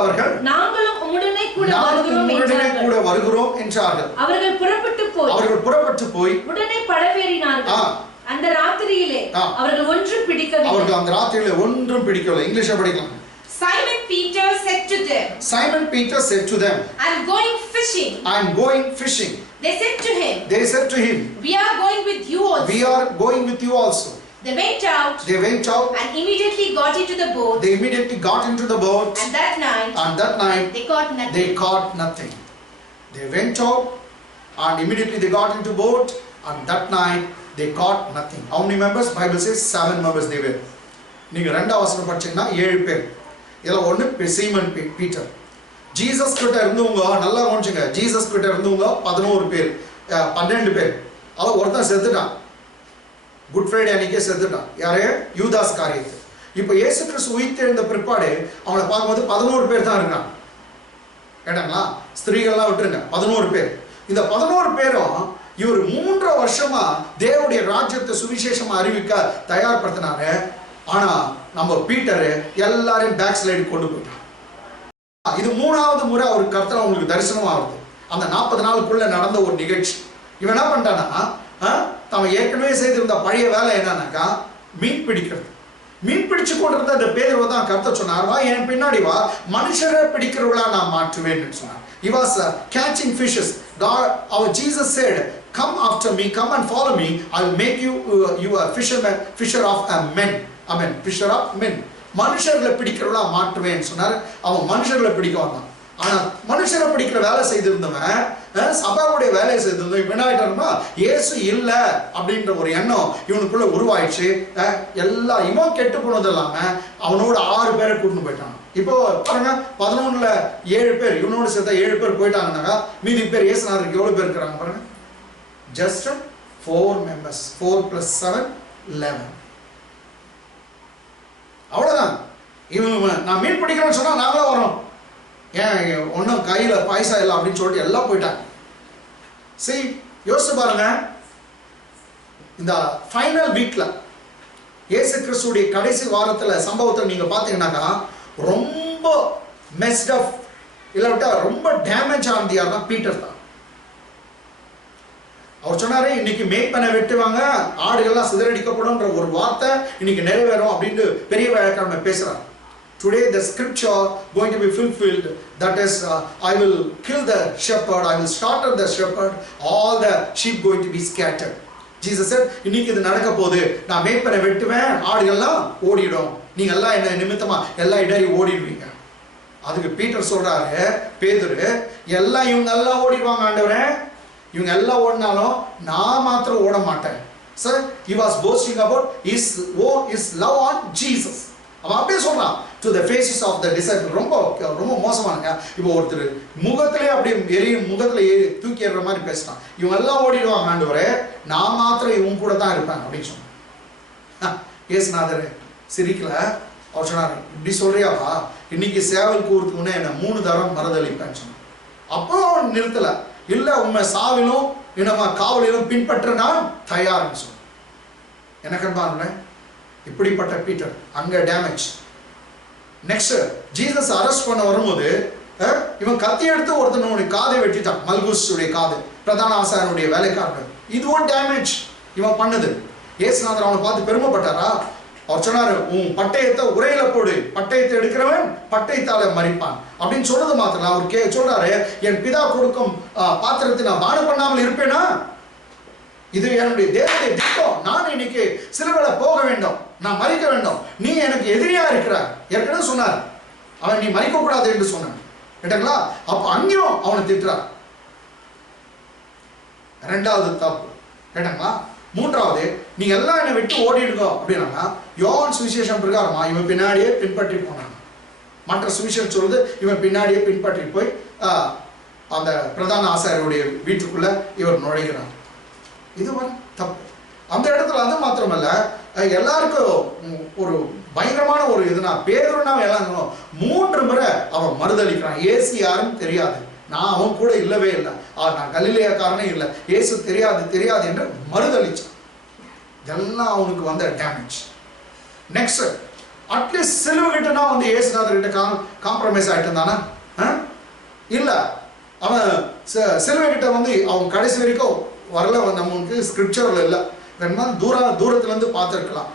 அவர்கள் நாங்களும் உம்முடனே கூட வருகிறோம் என்றார்கள். அவர்கள் புறப்பட்டு போய் உடனே படவேறினார்கள். அந்த ராத்திரியிலே அவர்கள் ஒன்றும் பிடிக்கவில்லை. இங்கிலீஷ்ல படிக்கலாம். Simon Peter said to them, I am going fishing. They said to him, we are going with you also. They went out and immediately got into the boat. And that night they caught nothing. They went out and immediately they got into the boat, and that night they caught nothing. How many members? Bible says 7 members they were. நீங்க ரெண்டாவது வசனம் படிச்சீங்கன்னா 7 பேர். இதுல ஒன்னு Seeman Peter. Jesus கிட்ட இருந்தவங்க நல்லா கவனிச்சுங்க. ஜீசஸ் கிட்ட இருந்தவங்க 11 பேர், 12 பேர். அவ ஒருத்தன் செத்துட்டான். குட் ஃப்ரைடே அன்னைக்கே செத்துட்டான். யாரே? யூதாஸ் காரியத்து. இப்போ இயேசு கிறிஸ்து உயிர்த்தெழுந்த பிற்பாடு அவனை பார்க்கும்போது 11 பேர் தான் இருக்காங்க. கேட்டாங்களா? ஸ்திரீகள்லாம் விட்டுருங்க, 11 பேர். இந்த 11 பேரும் இவர் 3 வருஷமா தேவனுடைய ராஜ்யத்தை சுவிசேஷமா அறிவிக்க தயார்படுத்தினாரு. ஆனா நம்ம பீட்டர் எல்லாரையும் பேக் ஸ்லைடு கொண்டு போயிட்டான். இது 3வது முறை அவருக்கு கர்த்தர் அவங்களுக்கு தரிசனம் ஆகுது. அந்த 40 நாளுக்குள்ள நடந்த ஒரு நிகழ்ச்சி. இவன் என்ன பண்ணிட்டானா, தவன் ஏற்கனவே செய்திருந்த பழைய வேலை என்னன்னாக்கா மீன் பிடிக்கிறது. மீன் பிடிச்சு கொண்டிருந்த அந்த பேதுருவை தான் கர்த்தர் சொன்னார், வா என் பின்னாடி வா, மனுஷரை பிடிக்கிறவர்களா நான் மாற்றுவேன்னு சொன்னார். He was catching fishes. Our Jesus said, come after me, come and follow me, I will make you a fisher of men. Amen. Fisher of men. மனுஷர்களை பிடிக்கிறவளா மாற்றுவேன்னு சொன்னார். அவன் மனுஷர்களை பிடிக்க வந்தான். ஆனா மனுஷரை பிடிக்கிற வேலை செய்திருந்தவன், சபாவுடைய வேலையை செய்திருந்தவன் இப்ப என்ன ஆயிட்டாருன்னா, இயேசு இல்ல அப்படின்ற ஒரு எண்ணம் இவனுக்குள்ள உருவாயிடுச்சு. இவன் கெட்டு போனது இல்லாம அவனோட 6 பேரை கூட்டிட்டு போயிட்டான். இப்போ பாருங்க, 11ல 7 பேர், இவனோட சேர்த்தா 7 பேர் போயிட்டாங்கன்னாக்கா மீதி பேர் இயேசுநாதருக்கு எவ்வளவு பேர் இருக்கிறாங்க பாருங்க. Just 4 members. 4 + 7 11. அவ்வளவுதான். இவன் நான் மீன் பிடிக்கிறேன்னு சொன்னா நாங்களும் வரோம், ஏன் ஒன்றும் கையில பாய்சா இல்லை அப்படின்னு சொல்லிட்டு எல்லாம் போயிட்டாங்க. சரி, யோசிச்சு பாருங்க, இந்த ஃபைனல் வீக்ல இயேசு கிறிஸ்துடைய கடைசி வாரத்துல சம்பவத்தை நீங்க பாத்தீங்கன்னாக்கா ரொம்ப மெஸ்ட் அப் இல்லாவிட்டா ரொம்ப டேமேஜ் ஆனது யாருன்னா பீட்டர் தான். அவர் சொன்னாரு இன்னைக்கு மேய்ப்பனை வெட்டுவாங்க, ஆடுகள்லாம் சிதறடிக்கப்படும்ன்ற ஒரு வார்த்தை இன்னைக்கு நிறைவேறும் அப்படின்னு பெரிய வேலைக்காரங்க பேசுறாங்க. Today the scripture going to be fulfilled, that is I will kill the shepherd, I will slaughter the shepherd, all the sheep going to be scattered. Jesus said இன்னைக்கு இது நடக்க போகுது, நான் மேய்ப்பனை வெட்டுவேன், ஆடுகள்லாம் ஓடிடும், நீங்க எல்லாம் என்ன நிமித்தமா எல்லாம் இடறி ஓடிடுவீங்க. அதுக்கு பீட்டர் சொல்றாரு, பேதுரு எல்லாம் இவங்க எல்லாம் ஓடிடுவாங்க ஆண்டவரே, இவங்க எல்லாம் ஓடினாலும் நான் மாத்திரம் ஓட மாட்டேன். So he was boasting about his love on Jesus. அவன் அப்படியே சொல்றான் to the faces of the disciples. ரொம்ப ரொம்ப மோசமானங்க. இப்போ ஒருத்தர் முகத்திலே அப்படியே எரியும், முகத்துல ஏறி தூக்கி ஏறுற மாதிரி பேசினான். இவங்க எல்லாம் ஓடிடுவாங்க ஆண்டவரே, நான் மாத்திரம் இவங்க கூட தான் இருப்பேன் அப்படின்னு சொன்னான். ஏசுநாதர் சிரிக்கல. அவர் சொன்னார், இப்படி சொல்றியாப்பா, இன்னைக்கு சேவல் கூறதுக்கு முன்னே என்ன 3 தரம் மறுதளிப்பேன்னு சொன்னான். அப்போ நிறுத்தல, இல்ல உண்மை சாவிலும் நம்ம காவலிலும் பின்பற்ற நான் தயார்னு சொன்னான். எனக்கு அன்பானே, இப்படிப்பட்ட பீட்டர் அங்க டேமேஜ். நெக்ஸ்ட் ஜீசஸ் அரெஸ்ட் பண்ண வரும்போது இவன் கத்தி எடுத்து ஒருத்தனுடைய காதை வெட்டிட்டான், மல்குஸுடைய காது, பிரதான ஆசாரியனுடைய வேலைக்காரன். இதுவும் டேமேஜ் இவன் பண்ணது. இயேசுநாதர் அவனை பார்த்து பெருமைப்பட்டாரா? அவர் சொன்னாரு, உன் பட்டயத்தை உரையில போடு, பட்டயத்தை எடுக்கிறவன் பட்டயத்தால மறிப்பான் அப்படின்னு சொன்னது மாத்திரம். அவர் சொல்றாரு, என் பிதா கொடுக்கும் பாத்திரத்தை நான் பானம் பண்ணாமல் இருப்பேனா? இது என்னுடைய தேவனுடைய திட்டம். நான் இன்னைக்கு சிலுவையில போக வேண்டும், நான் மறிக்க வேண்டும், நீ எனக்கு எதிரியா இருக்கிறார் ஏற்கனவே சொன்னார். அவன் நீ மறிக்க கூடாது என்று சொன்னான் கேட்டாங்களா? அப்ப அங்கேயும் அவனை திட்டுறார். ரெண்டாவது தப்பு கேட்டாங்களா? மூன்றாவது, நீங்க எல்லாம் என்னை விட்டு ஓடிடுங்க அப்படின்னா யோவான் சுவிசேஷம் பிரகாரமா இவன் பின்னாடியே பின்பற்றி போனாங்க. மற்ற சுவிசேஷம் சொல்லுது இவன் பின்னாடியே பின்பற்றி போய் அந்த பிரதான ஆசாரியருடைய வீட்டுக்குள்ள இவர் நுழைகிறார். இது தப்பு. அந்த இடத்துல அது மாத்திரமல்ல, எல்லாருக்கும் ஒரு பயங்கரமான ஒரு இதுனா பேதுருனா எல்லாம் 3 முறை அவன் மறுதளிக்கிறான். ஏசு யாருன்னு தெரியாது, நான் அவன் கூட இல்லவே இல்லை, நான் கலிலேயக்காரனே இல்லை, ஏசு தெரியாது என்று மறுதளிச்சான். இதெல்லாம் அவனுக்கு வந்த டேமேஜ். நெக்ஸ்ட், அட்லீஸ்ட் சிலுவை கிட்டனா ஏசுநாதர் கிட்ட காம்ப்ரமைஸ் ஆயிட்டு இருந்தானா? இல்ல, அவன் சிலுவை கிட்ட அவன் கடைசி வரைக்கும் வரல. நமக்கு ஸ்கிரிப்சர்ல இல்லை, வேணுமா தூரத்துல இருந்து பார்த்துருக்கலாம்.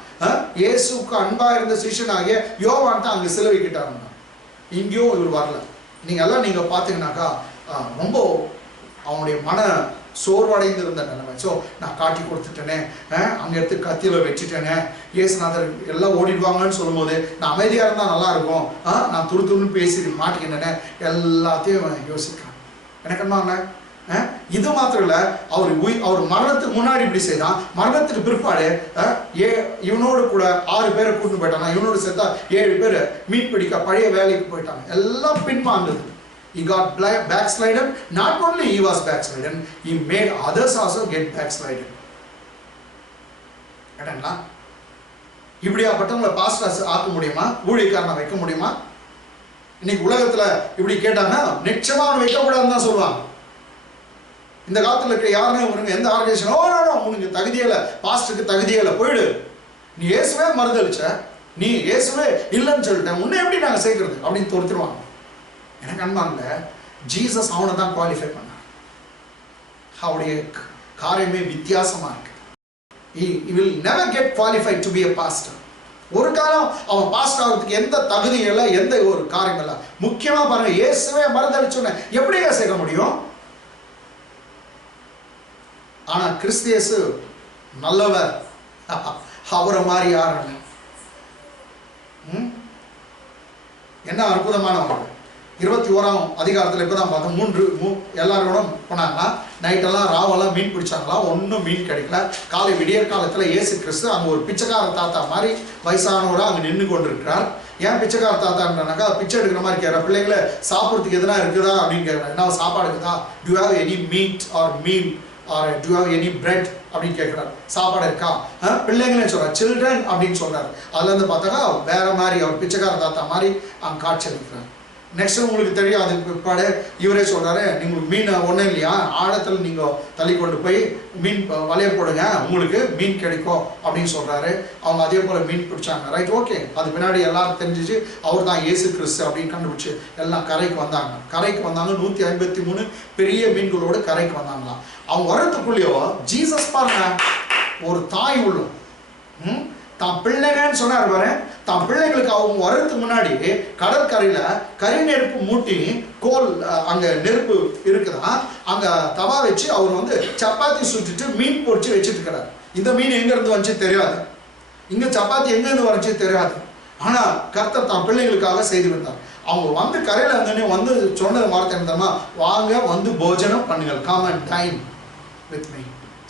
இயேசுக்கு அன்பா இருந்த சிஷ்யன் ஆகிய யோவான் தான் அங்க சிலுவை கிட்ட இருந்தான். இங்கேயும் இவர் வரல. நீங்க பாத்தீங்கன்னாக்கா ரொம்ப அவனுடைய மன சோர்வடைந்து இருந்த நிலைமை. ஸோ நான் காட்டி கொடுத்துட்டேனே, அங்க எடுத்து கத்தியில வச்சுட்டேனே, இயேசுநாதர் எல்லாம் ஓடிடுவாங்கன்னு சொல்லும் போது நான் அமைதியா இருந்தா நல்லா இருக்கும், நான் துருத்துன்னு பேசி மாட்டிக்கினேனே, எல்லாத்தையும் யோசிக்கிறேன். எனக்கு என்ன இது மாத்திரம் இல்ல, அவர் மரணத்துக்கு முன்னாடி இப்படி செய்தான், மரணத்துக்கு பிற்பாடு இவனோடு கூட 6 பேரை கூட்டு போயிட்டாங்க, இவனோடு சேர்த்தா 7 பேர் மீன் பிடிக்க பழைய வேலைக்கு போயிட்டாங்க. எல்லாம் பின்வாங்குது. He got backslidden. Not only he was backslidden, he made others also get backslidden. கேட்டீங்களா? இப்படியாப்பட்டவங்களை பாஸ்டர்ஸ் ஆக்க முடியுமா? ஊழியக்காரனை வைக்க முடியுமா? இன்னைக்கு உலகத்துல இப்படி கேட்டாங்க, நிச்சயமா அவனை வைக்கக்கூடாதுன்னு தான் சொல்லுவாங்க. இந்த காலத்துல இருக்க யாருமே உனக்கு எந்த ஆர்கனைசேஷன் உனக்கு தகுதியில, பாஸ்டருக்கு தகுதியில போயிடு, நீ இயேசுவே மறுதளிச்ச, நீ இயேசுவே இல்லைன்னு சொல்லிட்ட, உன்னை எப்படி நாங்க சேர்க்கறது அப்படின்னு தோர்த்துருவாங்க. எனக்கு அன்பாங்க, ஜீசஸ் அவனை தான் குவாலிஃபை பண்ணார். அவருடைய காரியமே வித்தியாசமா இருக்கு. He will never get qualified to be a pastor. ஒரு காலம் அவன் பாஸ்டர் ஆகிறதுக்கு எந்த தகுதியும் இல்லை, எந்த ஒரு காரியம் இல்லை. முக்கியமா பாருங்க, இயேசுவே மறுதளிச்சோன்னு எப்படிங்க சேர்க்க முடியும்? ஆனா கிறிஸ்து இயேசு நல்லவர், அவரை மாதிரி யாரும் என்ன அற்புதமானவங்க. 21ஆம் அதிகாரத்தில் இப்பதான் பார்த்தோம், 3 எல்லாரோட போனாங்களா, நைட்டெல்லாம் ராவெல்லாம் மீன் பிடிச்சாங்களா, ஒன்றும் மீன் கிடைக்கல. காலை விடியற் காலத்துல இயேசு கிறிஸ்து அங்க ஒரு பிச்சைக்கார தாத்தா மாதிரி வயசானவரா அங்க நின்று கொண்டிருக்கிறார். ஏன் பிச்சைக்கார தாத்தான்றானாக்கா, பிச்சை எடுக்கிற மாதிரி கேட்குற, பிள்ளைங்களை சாப்பிட்றதுக்கு எதுனா இருக்குதா அப்படின்னு கேட்குறேன். என்ன சாப்பாடு இருக்குதா, do have any meat or meal or do have any bread அப்படின்னு கேட்குறாரு. சாப்பாடு இருக்கா, பிள்ளைங்களே சொல்றாரு, சில்ட்ரன் அப்படின்னு சொல்றாரு. அதுல இருந்து பார்த்தாக்கா வேற மாதிரி அவர் பிச்சைக்கார தாத்தா மாதிரி அங்க காட்சி அளிக்கிறார். நெக்ஸ்ட் உங்களுக்கு தெரியும் அதுக்கு பிற்பாடு இவரே சொல்றாரு, உங்களுக்கு மீன் ஒன்றும் இல்லையா, ஆழத்தில் நீங்கள் தள்ளி கொண்டு போய் மீன் வலைய போடுங்க, உங்களுக்கு மீன் கிடைக்கும் அப்படின்னு சொல்றாரு. அவங்க அதே போல மீன் பிடிச்சாங்க. Right, okay. அது பின்னாடி எல்லாரும் தெரிஞ்சிச்சு அவர் தான் இயேசு கிறிஸ்து அப்படின்னு கண்டுபிடிச்சு எல்லாம் கரைக்கு வந்தாங்க. கரைக்கு வந்தாங்க 153 பெரிய மீன்களோடு கரைக்கு வந்தாங்களாம். அவங்க வரத்துக்குள்ளேயோ ஜீசஸ் பாருங்க, ஒரு தாய் உள்ளம் தான் பிள்ளைங்கன்னு சொன்னார் பாரு. தான் பிள்ளைங்களுக்கு அவங்க வர்றதுக்கு முன்னாடி கடற்கரையில கறி நெருப்பு மூட்டி கோல் அங்க நெருப்பு இருக்குதா, அங்க தவா வச்சு அவர் வந்து சப்பாத்தி சுட்டுட்டு மீன் பொரிச்சு வச்சுட்டு இருக்கிறார். இந்த மீன் எங்க இருந்து வந்துச்சு தெரியாது, இங்க சப்பாத்தி எங்க இருந்து வந்துச்சு தெரியாது. ஆனா கர்த்தர் தான் பிள்ளைங்களுக்காக செய்து வந்தார். அவங்க வந்து கரையில இருந்தோடனே வந்து சொன்னது வார்த்தை என்னமா, வாங்க வந்து போஜனம் பண்ணுங்கள், come and time with me.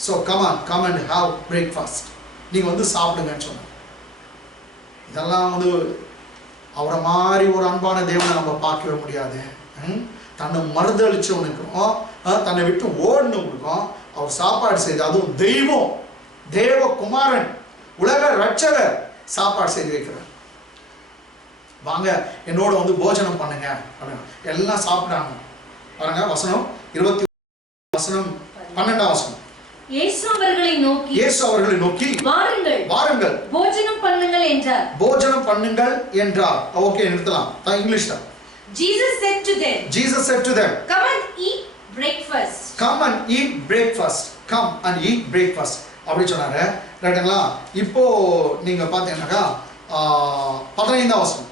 So come and have breakfast, நீங்க வந்து சாப்பிடுங்கன்னு சொன்னாங்க. இதெல்லாம் வந்து அவரை மாதிரி ஒரு அன்பான தேவனை நம்ம பார்க்கவே முடியாது. தன்னை மறுதளிச்சவனுக்கும் தன்னை விட்டு ஓடினவனுக்கும் அவர் சாப்பாடு செய்து, அதுவும் தெய்வம், தேவகுமாரன், உலக ரட்சகர் சாப்பாடு செய்து வைக்கிறார். வாங்க என்னோட வந்து போஜனம் பண்ணுங்க அப்படின்னு எல்லாம் சாப்பிடாங்க. பாருங்க வசனம் 20 வசனம் 12ஆம் வசனம். இயேசு அவர்களை நோக்கி வாருங்கள் போஜனம் பண்ணுங்கள் என்றார். போஜனம் பண்ணுங்கள் என்றார். ஓகே, நிறுத்தலாம். இங்கிலீஷ்ல. Jesus said to them, come and eat breakfast. Come and eat breakfast. அப்படி சொன்னாரு. ரைட்டுங்களா? இப்போ நீங்க பாத்தீங்கன்னாக்கா 15ஆம் வசனம்,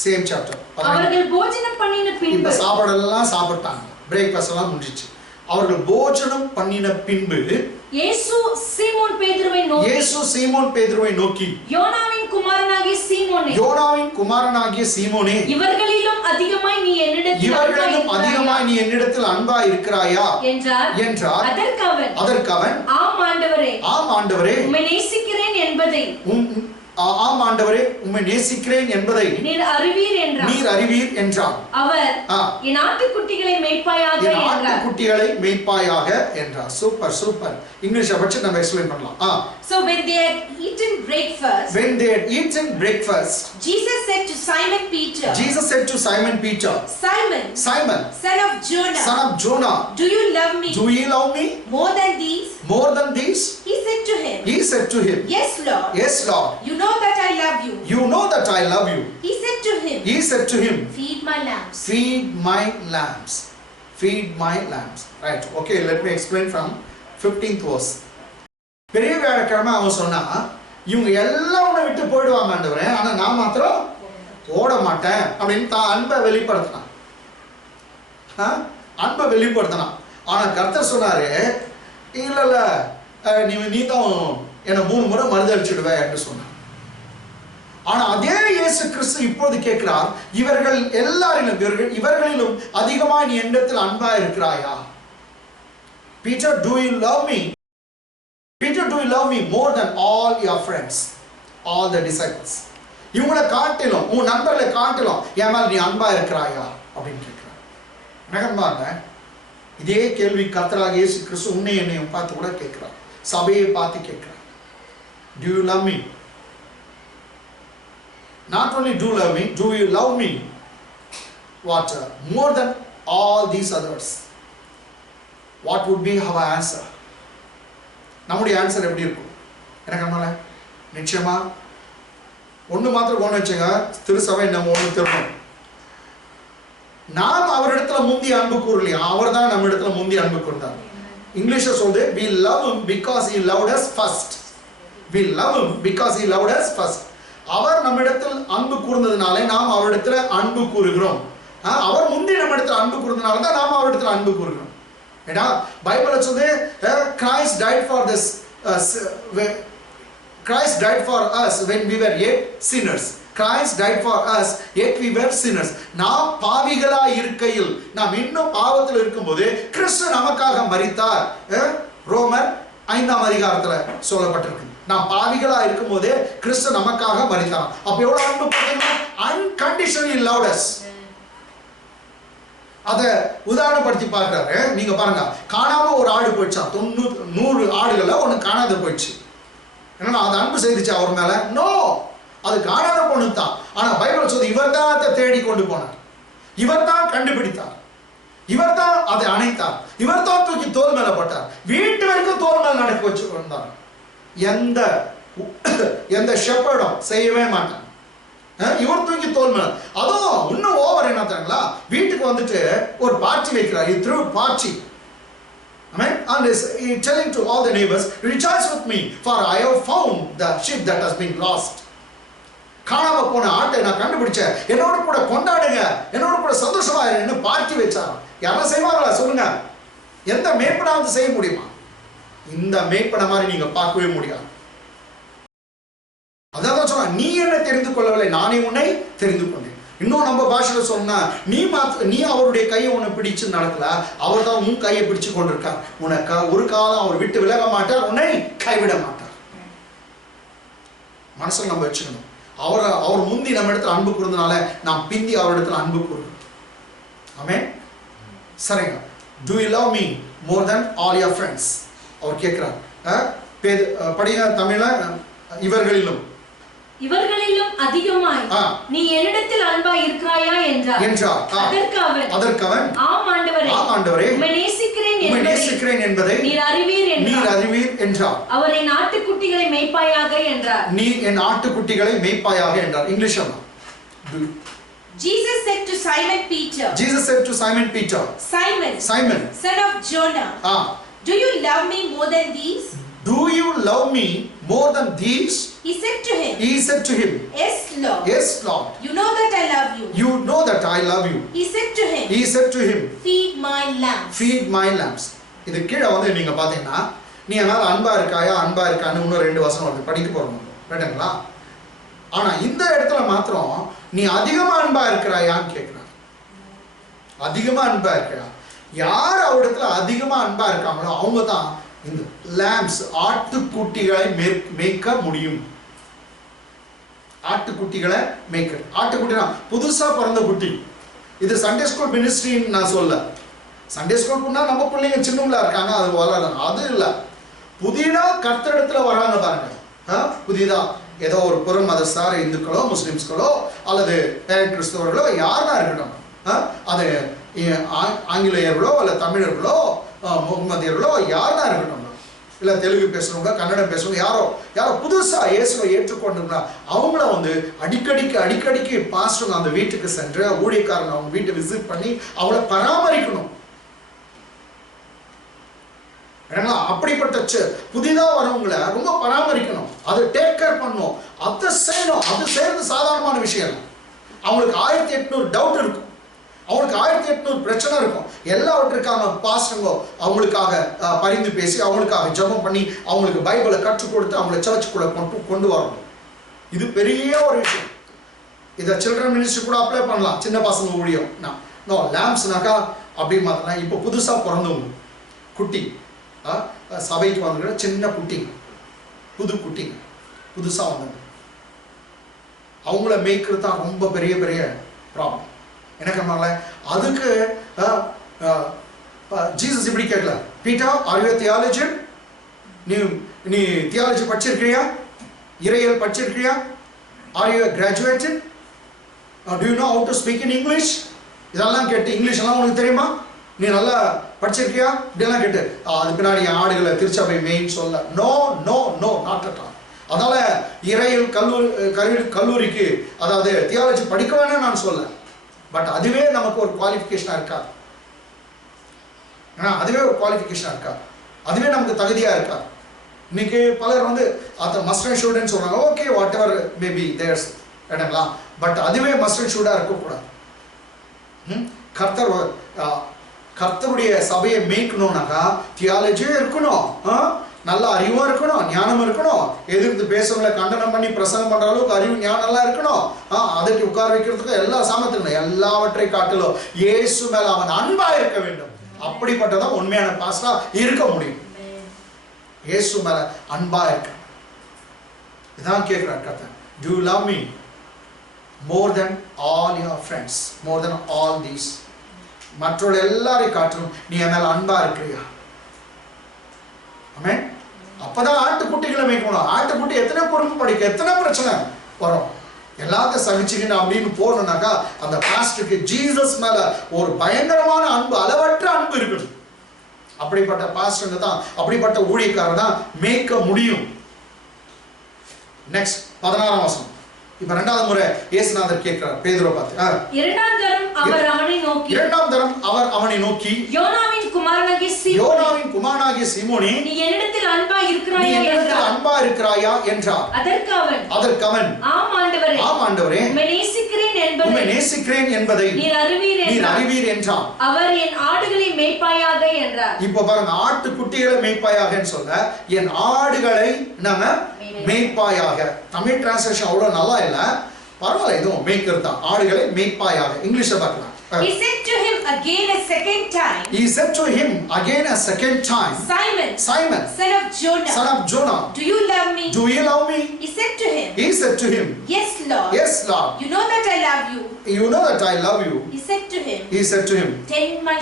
சேம் சாப்டர். அவர்கள் போஜனம் பண்ணின பின்பு, இப்ப சாப்பாடெல்லாம் சாப்பிட்டாங்க, பிரேக்ஃபாஸ்ட் எல்லாம் முடிஞ்சிச்சு. அவர்கள் போஜனம் பண்ணின பின்பு இயேசு சீமோன் பேதுருவை நோக்கி யோனாவின் குமாரனாகிய சீமோனே இவர்களிலும் அதிகமாய் நீ என்னிடத்தில் அன்பாய் இருக்கிறாயா என்றார். அதற்கு அவன் ஆம் ஆண்டவரே உம்மை நேசிக்கிறேன் என்பதை நீர் அறிவீர் என்றார். அவர் என் ஆட்டுக்குட்டிகளை மேய்ப்பாயாக என்றார். சூப்பர். இங்கிலீஷ் வச்சு நம்ம எக்ஸ்பிளைன் பண்ணலாம். So when they had eaten breakfast, Jesus said to Simon Peter, Simon, son of Jonah, do you love me more than these? He said to him, yes Lord, you know that I love you. He said to him, feed my lambs. Right, okay, let me explain from 15th verse. பெரிய வேலைக்கிழமை அவன் சொன்னா, இவங்க எல்லாம் உன்னை விட்டு போயிடுவாங்க ஆண்டவரே, ஆனா நான் மாத்திரம் ஓட மாட்டேன் அப்படின்னு தான் அன்பை வெளிப்படுத்தினான். ஆனா கர்த்தர் சொன்னாரு, இல்ல நீ தான் என்னை 3 முறை மறுதளிச்சுடுவே என்று சொன்னார். ஆனா அதே இயேசு கிறிஸ்து இப்போது கேட்கிறார், இவர்களிலும் அதிகமாக நீ என்னிடத்தில் அன்பா இருக்கிறாயா? Peter, do you love me more than all your friends, all the disciples? இவங்களை காட்டிலும், உன் நண்பர்களை காட்டிலும் என் மேல் நீ அன்பா இருக்கிறாயா அப்படின்னு கேட்கிறார். நகர்மாங்க இதே கேள்வி கர்த்தராகிய இயேசு கிறிஸ்து உன்னை என்னையும் பார்த்து கூட கேட்கிறார், சபையை பார்த்து கேட்கிறார். Do you love me? Not only do you love me? What? More than all these others. What would be our answer? நம்முடைய ஆன்சர் எப்படி இருக்கும்? எனக்கு நிச்சயமா ஒன்று மாத்திரம் கொண்டு வச்சுங்க, திருசபை நம்ம ஒன்று திரும்பணும். நாம் அவரிடத்துல முந்தி அன்பு கூறலையா, அவர் தான் நம்ம இடத்துல முந்தி அன்பு கூர்ந்தார். இங்கிலீஷ்ல சொல்லுது, we love him because he loved us first. அவர் நம்மிடத்தில் அன்பு கூர்ந்ததுனாலே நாம் அவரிடத்துல அன்பு கூறுகிறோம். அவர் முந்தி நம்ம இடத்துல அன்பு கூர்ந்ததுனால தான் நாம் அவரிடத்துல அன்பு கூறுகிறோம். ஏன்னா பைபிள்ல சொல்லுது, Christ died for us when we were yet sinners. நாம் பாவிகளா இருக்கையில், நாம் இன்னும் பாவத்தில் இருக்கும்போது கிறிஸ்து நமக்காக மரித்தார். ரோமர் 5ஆம் அதிகாரத்துல சொல்லப்பட்டிருக்கு. நாம் பாவிகளா இருக்கும்போதே கிறிஸ்து நமக்காக மரித்தார். அப்ப எவ்வளவு அன்பு பாத்தீங்கன்னா, unconditionally loved us. அத உதாரணப்படுத்தி பார்க்கிறாரு. நீங்க பாருங்க, காணாம ஒரு ஆடு போயிடுச்சான், 100 ஆடுகள்ல ஒண்ணு காணாத போயிடுச்சு. ஏன்னா அது அன்பு செய்துச்சு அவர் மேல? நோ, அது காணாத பொண்ணு தான். ஆனா பைபிள் சொல்லுது, இவர் தான் அதை தேடி கொண்டு போனார். இவர்தான் கண்டுபிடித்தார், இவர்தான் அதை அணைத்தார், இவர்தான் தூக்கி தோல் மேல போட்டார், வீட்டு வரைக்கும் தோல் மேல நடக்க வச்சு வந்தார். எந்த ஷெப்பர்டும் செய்யவே மாட்டான். இவர் தூக்கி தோல் மேல. அதுவும் இன்னும் ஓவர் என்ன தெரியுங்களா, வீட்டுக்கு வந்துட்டு ஒரு பார்ட்டி வைக்கிறார். He threw a party. Amen. And he telling to all the neighbors, rejoice with me, for I have found the sheep that has been lost. காணாம போன ஆட்டை நான் கண்டுபிடிச்சேன், என்னோட கூட கொண்டாடுங்க, என்னோட கூட சந்தோஷமா இருன்னு பார்ட்டி வச்சாராம். யாரும் செய்வாங்களா சொல்லுங்க? எந்த மேய்ப்பனாவது செய்ய முடியுமா? இந்த மேய்ப்பனை மாதிரி நீங்க பார்க்கவே முடியாது. அதான் சொன்னா, நீ என்ன தெரிந்து கொள்ளவில்லை, நானே உன்னை தெரிந்து கொண்டேன். இன்னும் நம்ம பாஷையில சொன்னா, நீ அவருடைய கையை உன்னை பிடிச்சு நடக்கல, அவர் தான் உன் கையை பிடிச்சு கொண்டிருக்கார். உனக்கு ஒரு காலம் அவர் விட்டு விலக மாட்டார், உன்னை கைவிட மாட்டார். மனசுல நம்ம வச்சுக்கணும். அவர் முந்தி நம்ம இடத்துல அன்பு கூர்ந்தனால நாம் பிந்தி அவரிடத்துல அன்பு கூறுறோம். ஆமென். சரிங்க. Do you love me more than all your friends? அவர் கேட்கிறார். படிங்க தமிழ்ல. இவர்களிலும் அதிகமாய் நீ என்னிடத்தில் அன்பாய் இருக்கிறாயா என்றார். அதற்கு அவன் ஆம் ஆண்டவரே, உம்மை நேசிக்கிறேன் என்பதை நீர் அறிவீர் என்றார். அவர் என் ஆட்டுக்குட்டிகளை மேய்ப்பாயாக என்றார். நீ என் ஆட்டுக்குட்டிகளை மேய்ப்பாயாக என்றார். இங்கிலீஷ்ல Jesus said to Simon Peter, Simon, son of Jonah, do you love me more than these? Do you love me more than these? He said to him, Yes, Lord. You know that I love you. He said to him, Feed my lambs. இது கீழ வந்து நீங்க பாத்தீங்கன்னா, நீ என்னால அன்பா இருக்கான்னு இன்னும் 2 வசனம் வருது, படிக்க போறோம். ரைட்டுங்களா? ஆனா இந்த இடத்துல மாத்திரம் நீ அதிகமா அன்பா இருக்கிறாயான்னு கேட்கிறான். அதிகமா அன்பா இருக்கிறா. யார் அவரிடத்துல அதிகமா அன்பா இருக்காங்களோ அவங்க தான் இந்த லேம்ஸ், ஆட்டுக்குட்டிகளை மேய்க்க முடியும். ஆட்டுக்குட்டிகளை மேய்க்க. ஆட்டுக்குட்டினா புதுசா பிறந்த குட்டி. இது சண்டே ஸ்கூல் மினிஸ்ட்ரின்னு நான் சொல்ல. சண்டே ஸ்கூல் பண்ணா நம்ம பிள்ளைங்க சின்னங்களா இருக்காங்க, அது வளரலாம். அது இல்லை, புதிதா கர்த்தரிடத்துல வராங்க பாருங்க. புதிதா ஏதோ ஒரு புற மதஸ்தார இந்துக்களோ முஸ்லிம்ஸ்களோ அல்லது கிறிஸ்தவர்களோ யாரா இருக்கட்டும், அது ஆங்கிலேயர்களோ அல்ல தமிழர்களோ முகமதியர்களோ யாரா இருக்கட்டும், இல்ல தெலுங்கு பேசுறவங்க கன்னடம் பேசுறவங்க யாரோ புதுசா இயேசுவை ஏற்றுக்கொண்டிருந்தா அவங்கள வந்து அடிக்கடிக்கு பாஸ்டர் அந்த வீட்டுக்கு சென்று ஊழியக்காரங்க அவங்க வீட்டை விசிட் பண்ணி அவங்கள பராமரிக்கணும். அப்படிப்பட்ட புதிதா வரவங்களை ரொம்ப பராமரிக்கணும், அதை டேக் கேர் பண்ணணும், அதை செய்யணும். அது செய்யறது சாதாரணமான விஷயம். அவங்களுக்கு 1800 டவுட் இருக்கும், அவங்களுக்கு 1800 பிரச்சனை இருக்கும். எல்லாவற்றுக்காக பாஸ்டருங்க அவங்களுக்காக பரிந்து பேசி அவங்களுக்காக ஜெபம் பண்ணி அவங்களுக்கு பைபிளை கற்றுக் கொடுத்து அவங்களை சர்ச்சுக்குள்ள கொண்டு வரணும். இது பெரிய ஒரு விஷயம். இதை சில்ட்ரன் மினிஸ்ட்ரி கூட அப்ளை பண்ணலாம். சின்ன பசங்க ஊழியம் லேம்ப்ஸ்னாக்கா அப்படி மாத்தினா இப்போ புதுசா பிறந்தவங்க குட்டி சபைக்கு வந்துக்கிற சின்ன குட்டிங்க, புது குட்டிங்க புதுசா வந்தாங்க, அவங்கள மேய்க்கிறது தான் ரொம்ப பெரிய ப்ராப்ளம். எனக்கு அதுக்கு ஜீசஸ் இப்படி கேட்கல, பீட்டர் ஆர் யூ தியாலஜியன்? நீ தியாலஜி படிச்சிருக்கிறியா? இறையியல் படிச்சிருக்கிறியா? Are you graduated? Do you know how to speak in English? இதெல்லாம் கேட்டு இங்கிலீஷ் எல்லாம் உனக்கு தெரியுமா? நீ நல்லா படிச்சிருக்கியா? இப்படியெல்லாம் கேட்டு அது பின்னாடி ஆடுகளை திருச்சபை மெயின் சொல்ல no no no not at all. அதனால இறையியல் கல்லூரிக்கு அதாவது தியாலஜி படிக்க வேணாம் நான் சொல்ல. பட் அதுவே நமக்கு ஒரு குவாலிஃபிகேஷனா இருக்காது. அதுவே ஒரு குவாலிஃபிகேஷனா இருக்காது, அதுவே நமக்கு தகுதியா இருக்காது. இன்னைக்கு பலர் வந்து அதை மஸ்ட் அண்ட் ஷுட்னு சொல்றாங்க. Okay, whatever maybe there's இடங்களா, பட் அதுவே மஸ்ட் அண்ட் ஷுட்டா இருக்கக்கூடாது. கர்த்தருடைய சபையை மேய்க்கணும்னாக்கா தியாலஜியும் இருக்கணும், நல்ல அறிவும் இருக்கணும், ஞானம் இருக்கணும், எதிர்த்து பேசுறவங்களை கண்டனம் பண்ணி பிரசங்கம் பண்ற அளவுக்கு அறிவு ஞானம் எல்லாம் இருக்கணும். அதற்கு உட்கார வைக்கிறதுக்கு எல்லா சாமர்த்தியம் எல்லாவற்றை காட்டிலும் இயேசு மேல அவன் அன்பா இருக்க வேண்டும். அப்படிப்பட்டதான் உண்மையான பாஸ்டரா இருக்க முடியும். இயேசு மேல அன்பா இருக்க. இதான் கேட்கிறார் கர்த்தர். Do you love me more than all your friends, more than all these? மற்றோட எல்லாரையும் காட்டும் நீ என் மேல அன்பா இருக்கிறியா? ஆமென். அப்பதான் ஆட்டுக்குட்டிகளை மேய்க்கணும். ஆட்டுக்குட்டி எத்தனை பொறுப்பு படிக்க எத்தனை பிரச்சனை வரும். எல்லாத்தையும் சகிச்சுக்கணும் அப்படின்னு போனோம்னாக்கா அந்த பாஸ்டருக்கு ஜீசஸ் மேல ஒரு பயங்கரமான அன்பு, அளவற்ற அன்பு இருக்கணும். அப்படிப்பட்ட பாஸ்டர் தான், அப்படிப்பட்ட ஊழியக்காரர் தான் மேய்க்க முடியும். நெக்ஸ்ட் 16ஆம் வசனம். இப்ப இரண்டாவது முறை இயேசுநாதர் கேட்கிறார் பேதுருவை பார்த்து. இரண்டாம் தரம் அவர் அவனை நோக்கி யோனாவின் குமாரனாகிய சீமோனே, நீ என்னிடத்தில் அன்பா இருக்கிறாயா என்றார். அதற்கு அவன் ஆம் ஆண்டவரே, உம்மை நேசிக்கிறேன் என்பதை நீர் அறிவீர் என்றான். அவர் என் ஆடுகளை மேய்ப்பாயாக என்றார். இப்போ பாருங்க, ஆட்டு குட்டிகளை மேய்ப்பாயாகன்னு சொல்ல என் ஆடுகளை நம்ம மேய்ப்பாயாக. தமிழ் டிரான்ஸ்லேஷன் அவ்வளவு நல்லா இல்ல, பரவாயில்ல, இதுவும் மேய்க்கிறது தான். ஆடுகளை மேய்ப்பாயாக. இங்கிலீஷ்ல பார்க்கலாம். He said to him again a second time. Simon, son of Jonah, do you love me? He said to him, Yes, Lord. You know that I love you. He said to him, Tend my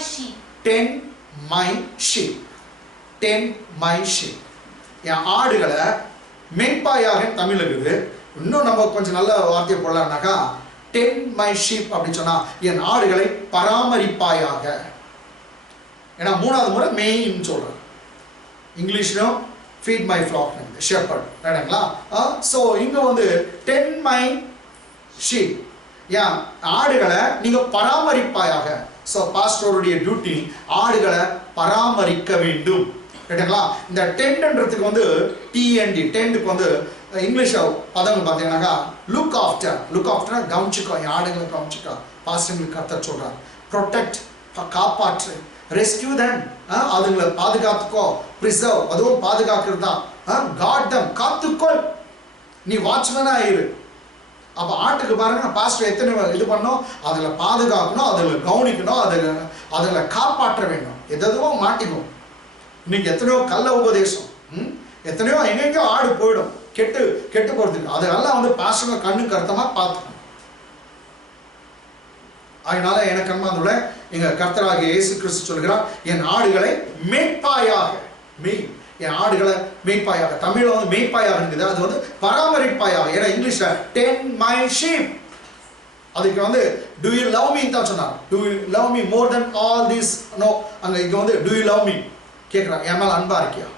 sheep. என் ஆடுகளை மேய்ப்பாயாக தமிழ் இருக்குது. இன்னும் நம்ம கொஞ்சம் நல்ல வார்த்தையை போடலாம்னாக்கா tend my sheep அப்படின்னு சொன்னா என் ஆடுகளை பராமரிப்பாயாக. ஏன்னா மூணாவது முறை மேய்ன்னு சொல்றேன். இங்கிலீஷ்லயும் feed my flock, shepherd, ரைட்டுங்களா? சோ இங்க வந்து tend my sheep, ஏன் ஆடுகளை நீங்க பராமரிப்பாயாக. சோ பாஸ்டருடைய டியூட்டி ஆடுகளை பராமரிக்க வேண்டும், ரைட்டுங்களா? இந்த டென்ட்ன்றதுக்கு வந்து டிஎன்டி, டென்ட்க்கு வந்து இங்கிலீஷ் பதங்கள் பார்த்தீங்கன்னாக்கா லுக் ஆஃப்டர், கவனிச்சுக்கோ, என் ஆடுகளை கவனிச்சுக்கோ. பாஸ்டர்களுக்கு கர்த்தர் சொல்றார், ப்ரொடெக்ட், காப்பாற்று, ரெஸ்கியூ தெம், அதுங்களை பாதுகாத்துக்கோ, ப்ரிசர்வ், அதுவும் பாதுகாக்கிறது தான். காட் தெம், காத்துக்கொள், நீ வாட்ச்மேனா இரு. அப்போ ஆட்டுக்கு பாருங்க, பாஸ்டர் எத்தனை இது பண்ணோம், அதில் பாதுகாக்கணும், அதில் கவனிக்கணும், அதில் காப்பாற்ற வேண்டும். எதுவும் மாட்டிக்கும். இன்னைக்கு எத்தனையோ கள்ள உபதேசம், எத்தனையோ எங்கெங்கயோ ஆடு போயிடும், கெட்டு போறதுக்கு. அதெல்லாம் வந்து பாஸ்டர் கண்ணு கருத்தமா பார்த்துக்கணும். அதனால எனக்கு அன்பார்ந்தவர்களே, எங்க கர்த்தராகிய இயேசு கிறிஸ்து சொல்கிறார், என் ஆடுகளை மேய்ப்பாயாக. என் ஆடுகளை மேய்ப்பாயாக. தமிழ்ல வந்து மேய்ப்பாயாக இருக்குது, அது வந்து பராமரிப்பாயாக. ஏன்னா இங்கிலீஷ்ல tend my sheep. அதுக்கு வந்து do you love me தான் சொன்னார். do you love me more than all this? no, அங்க இங்க வந்து do you love me கேட்குறான், என் மேல அன்பா இருக்கியா?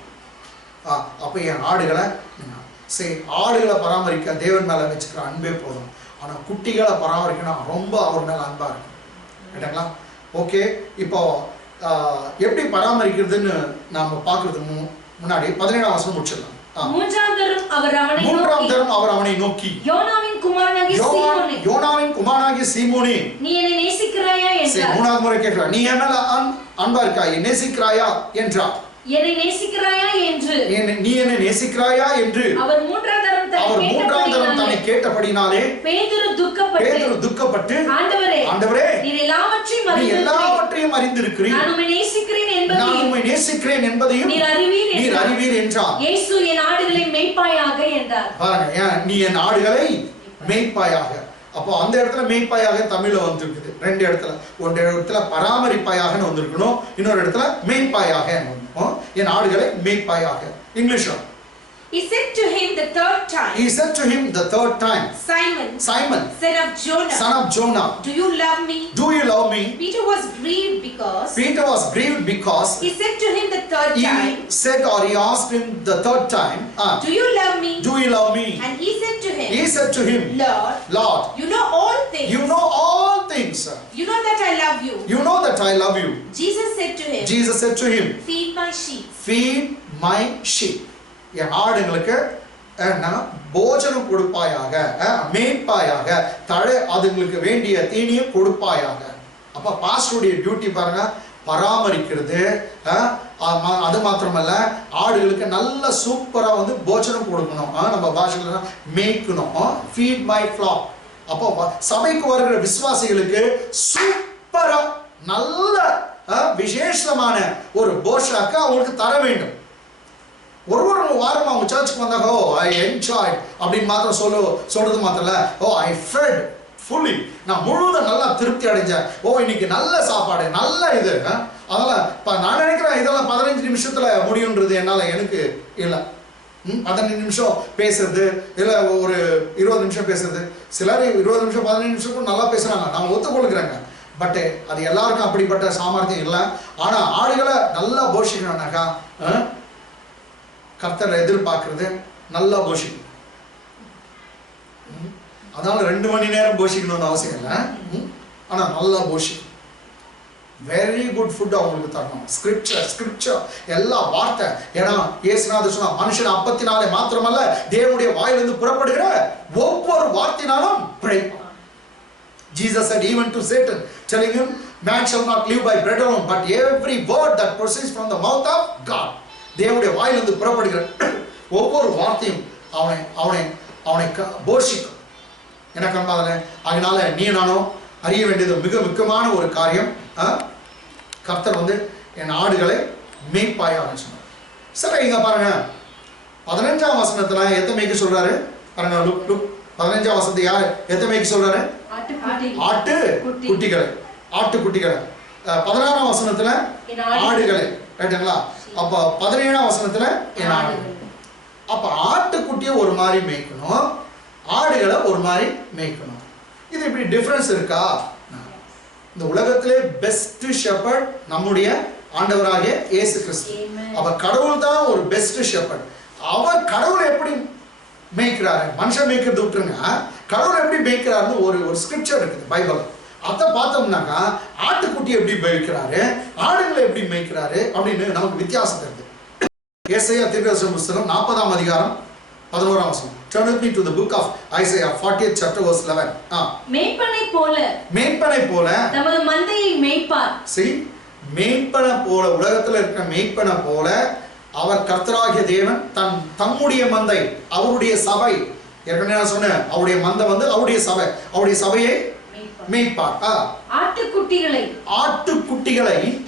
அப்போ என் ஆடுகளை ஆடுகளை பராமரிக்க தேவன் மேல வச்சுக்கிற அன்பே போதும். ஆனா குட்டிகளை பராமரிக்கணும், ரொம்ப அவர் மேல அன்பா இருக்கும், ரைட்டுங்களா? ஓகே, இப்போ எப்படி பராமரிக்கிறதுன்னு நாம பார்க்கறதுக்கு முன்னாடி 17ஆம் வசனம் முடிச்சிடலாம். மூன்றாம் தரம் அவர் அவனை நோக்கி யோனாவின் குமாரனாகிய சீமோனே, நீ என்னை நேசிக்கிறாயா என்றார். மூணாவது முறை கேட்கிறார், நீ என் மேல அன்பா இருக்காய், நேசிக்கிறாயா என்றார். என்னை நேசிக்கிறாயா என்று, நீ என்னை நேசிக்கிறாயா என்று அவர் மூன்றாம் தரம் தன்னை கேட்டபடினாலே பேதுரு துக்கப்பட்டு ஆண்டவரே, நீர் எல்லாவற்றையும் அறிந்திருக்கிறீர், நான் உம்மை நேசிக்கிறேன் என்பதையும் நீர் அறிவீர் என்றார். இயேசு என் ஆடுகளை மேய்ப்பாயாக என்றார். பாருங்க, நீ என் ஆடுகளை மேய்ப்பாயாக. அப்போ அந்த இடத்துல மேய்ப்பாயாக தமிழ்ல வந்திருக்குது. ரெண்டு இடத்துல, ஒரு இடத்துல பராமரிப்பாயாக வந்திருக்கணும், இன்னொரு இடத்துல மேய்ப்பாயாக. என் ஆடுகளை மேய்ப்பாயாக. இங்கிலீஷ்ல He said to him the third time, Simon, son of Jonah, do you love me? Peter was grieved because he said to him the third time, he asked him the third time, do you love me? And he said to him, Lord, you know all things, you know that I love you. Jesus said to him, feed my sheep. என் ஆடுகளுக்கு போஜனம் கொடுப்பாயாக, மேய்ப்பாயாக, அதுங்களுக்கு வேண்டிய தீனியை கொடுப்பாயாக. அப்ப பாஸ்டருடைய duty பாருங்க, பராமரிக்கிறது. அது மாத்திரமல்ல, ஆடுகளுக்கு நல்ல சூப்பரா வந்து போஜனம் கொடுக்கணும், நம்ம பாஷையில மேய்க்கணும். feed my flock. அப்போ சபைக்கு வருகிற விசுவாசிகளுக்கு சூப்பரா நல்ல விசேஷமான ஒரு போஷாக்க அவங்களுக்கு தர வேண்டும். ஒரு வாரம் அவங்க சர்ச்சுக்கு வந்தாங்க, ஓ ஐ என்ஜாய் அப்படின்னு மாத்திரம் சொல்றது மாத்திரம் இல்ல, ஓ ஐ ஃபெட் ஃபுல்லி, நான் முழுவதும் நல்லா திருப்தி அடைஞ்சேன், ஓ இன்னைக்கு நல்ல சாப்பாடு, நல்ல இது. அதனால நான் நினைக்கிறேன் இதெல்லாம் 15 நிமிஷத்துல முடியுன்றது என்னால எனக்கு இல்லை. 15 நிமிஷம் பேசுறது, இல்லை ஒரு 20 நிமிஷம் பேசுறது. சிலர் 20 நிமிஷம் 15 நிமிஷம் நல்லா பேசுறாங்க, நான் ஒத்துக்கொள்ளுக்கிறேங்க. பட் அது எல்லாருக்கும் அப்படிப்பட்ட சாமர்த்தியம் இல்லை. ஆனா ஆடுகளை நல்லா போஷிக்கணும்னாக்கா கர்த்தர் எதிர்பார்க்கறது நல்லா போஷிக்கணும். அதனால 2 மணி நேரம் போஷிக்கணும்னு அவசியம் இல்லை. ஆனா நல்லா போஷிக்கணும். வெரி குட் ஃபுட் அவங்களுக்கு தரணும். ஸ்கிரிப்சர் எல்லா வார்த்தை. ஏன்னா இயேசுநாதர் சொன்னா மனுஷன் அப்பத்தினாலே மாத்திரமல்ல தேவனுடைய வாயிலிருந்து புறப்படுகிற ஒவ்வொரு வார்த்தையினாலும் பிழைப்பான். Jesus said even to Satan, telling him, man shall not live by bread alone, but every word that proceeds from the mouth of God. தேவனுடைய வாயிலிருந்து புறப்படுகிற ஒவ்வொரு வார்த்தையும் அவனை போஷிக்கும். எனக்கு அதனால நீ நானும் அறிய வேண்டியது மிக முக்கியமான ஒரு காரியம். கர்த்தர் என் ஆடுகளை மேய்ப்பாயான்னு சொன்னார். சரி, இங்க பாருங்க 15ஆம் வசனத்துல எத்த மேய்க்க சொல்றாரு பாருங்க. லுக் 15ஆம் வசனத்தை யாரு எத்த மேய்க்க சொல்றாரு? ஆட்டுக்குட்டிகளை. 16ஆம் வசனத்துல ஆடுகளை, ரைட்டுங்களா? அப்ப 17ஆம் வசனத்துல என் ஆடுகள். அப்ப ஆட்டுக்குட்டியை ஒரு மாதிரி மேய்க்கணும், ஆடுகளை ஒரு மாதிரி மேய்க்கணும். இது இப்படி டிஃபரன்ஸ் இருக்கா? இந்த உலகத்திலே பெஸ்ட் ஷெப்பர்ட் நம்முடைய ஆண்டவராகிய இயேசு கிறிஸ்து. அப்ப கடவுள் தான் ஒரு பெஸ்ட் ஷெப்பர்ட். அவர் கடவுள் எப்படி மேய்க்கிறாரு, மனுஷன் மேய்க்கிறது விட்டுருங்க, கடவுள் எப்படி மேய்க்கிறாருன்னு ஒரு ஸ்கிரிப்சர் இருக்குது பைபிள். அதை பார்த்தோம்னாக்கா ஆட்டுக்குட்டி எப்படி மேய்க்கிறாரு, ஆடுகளை எப்படி மேய்க்கிறாரு அப்படின்னு நமக்கு வித்தியாசம் தெரியுது. ஏசாயா தீர்க்கதரிசன புத்தகம் 40ஆம் அதிகாரம் 11ஆம் வசனம். Turn with me to the book of Isaiah 40th chapter verse 11. மேய்ப்பனை போல தமது மந்தையை மேய்ப்பார். See, மேய்ப்பனை போல, உலகத்துல இருக்கிற மேய்ப்பனை போல அவர் கர்த்தராகிய தேவன் தம்முடைய மந்தை, அவருடைய சபை, ஏற்கனவே நான் சொன்னேன், அவருடைய மந்தை அவருடைய சபை, அவருடைய சபையை மேய்ப்பார். ஆட்டுக்குட்டிகளை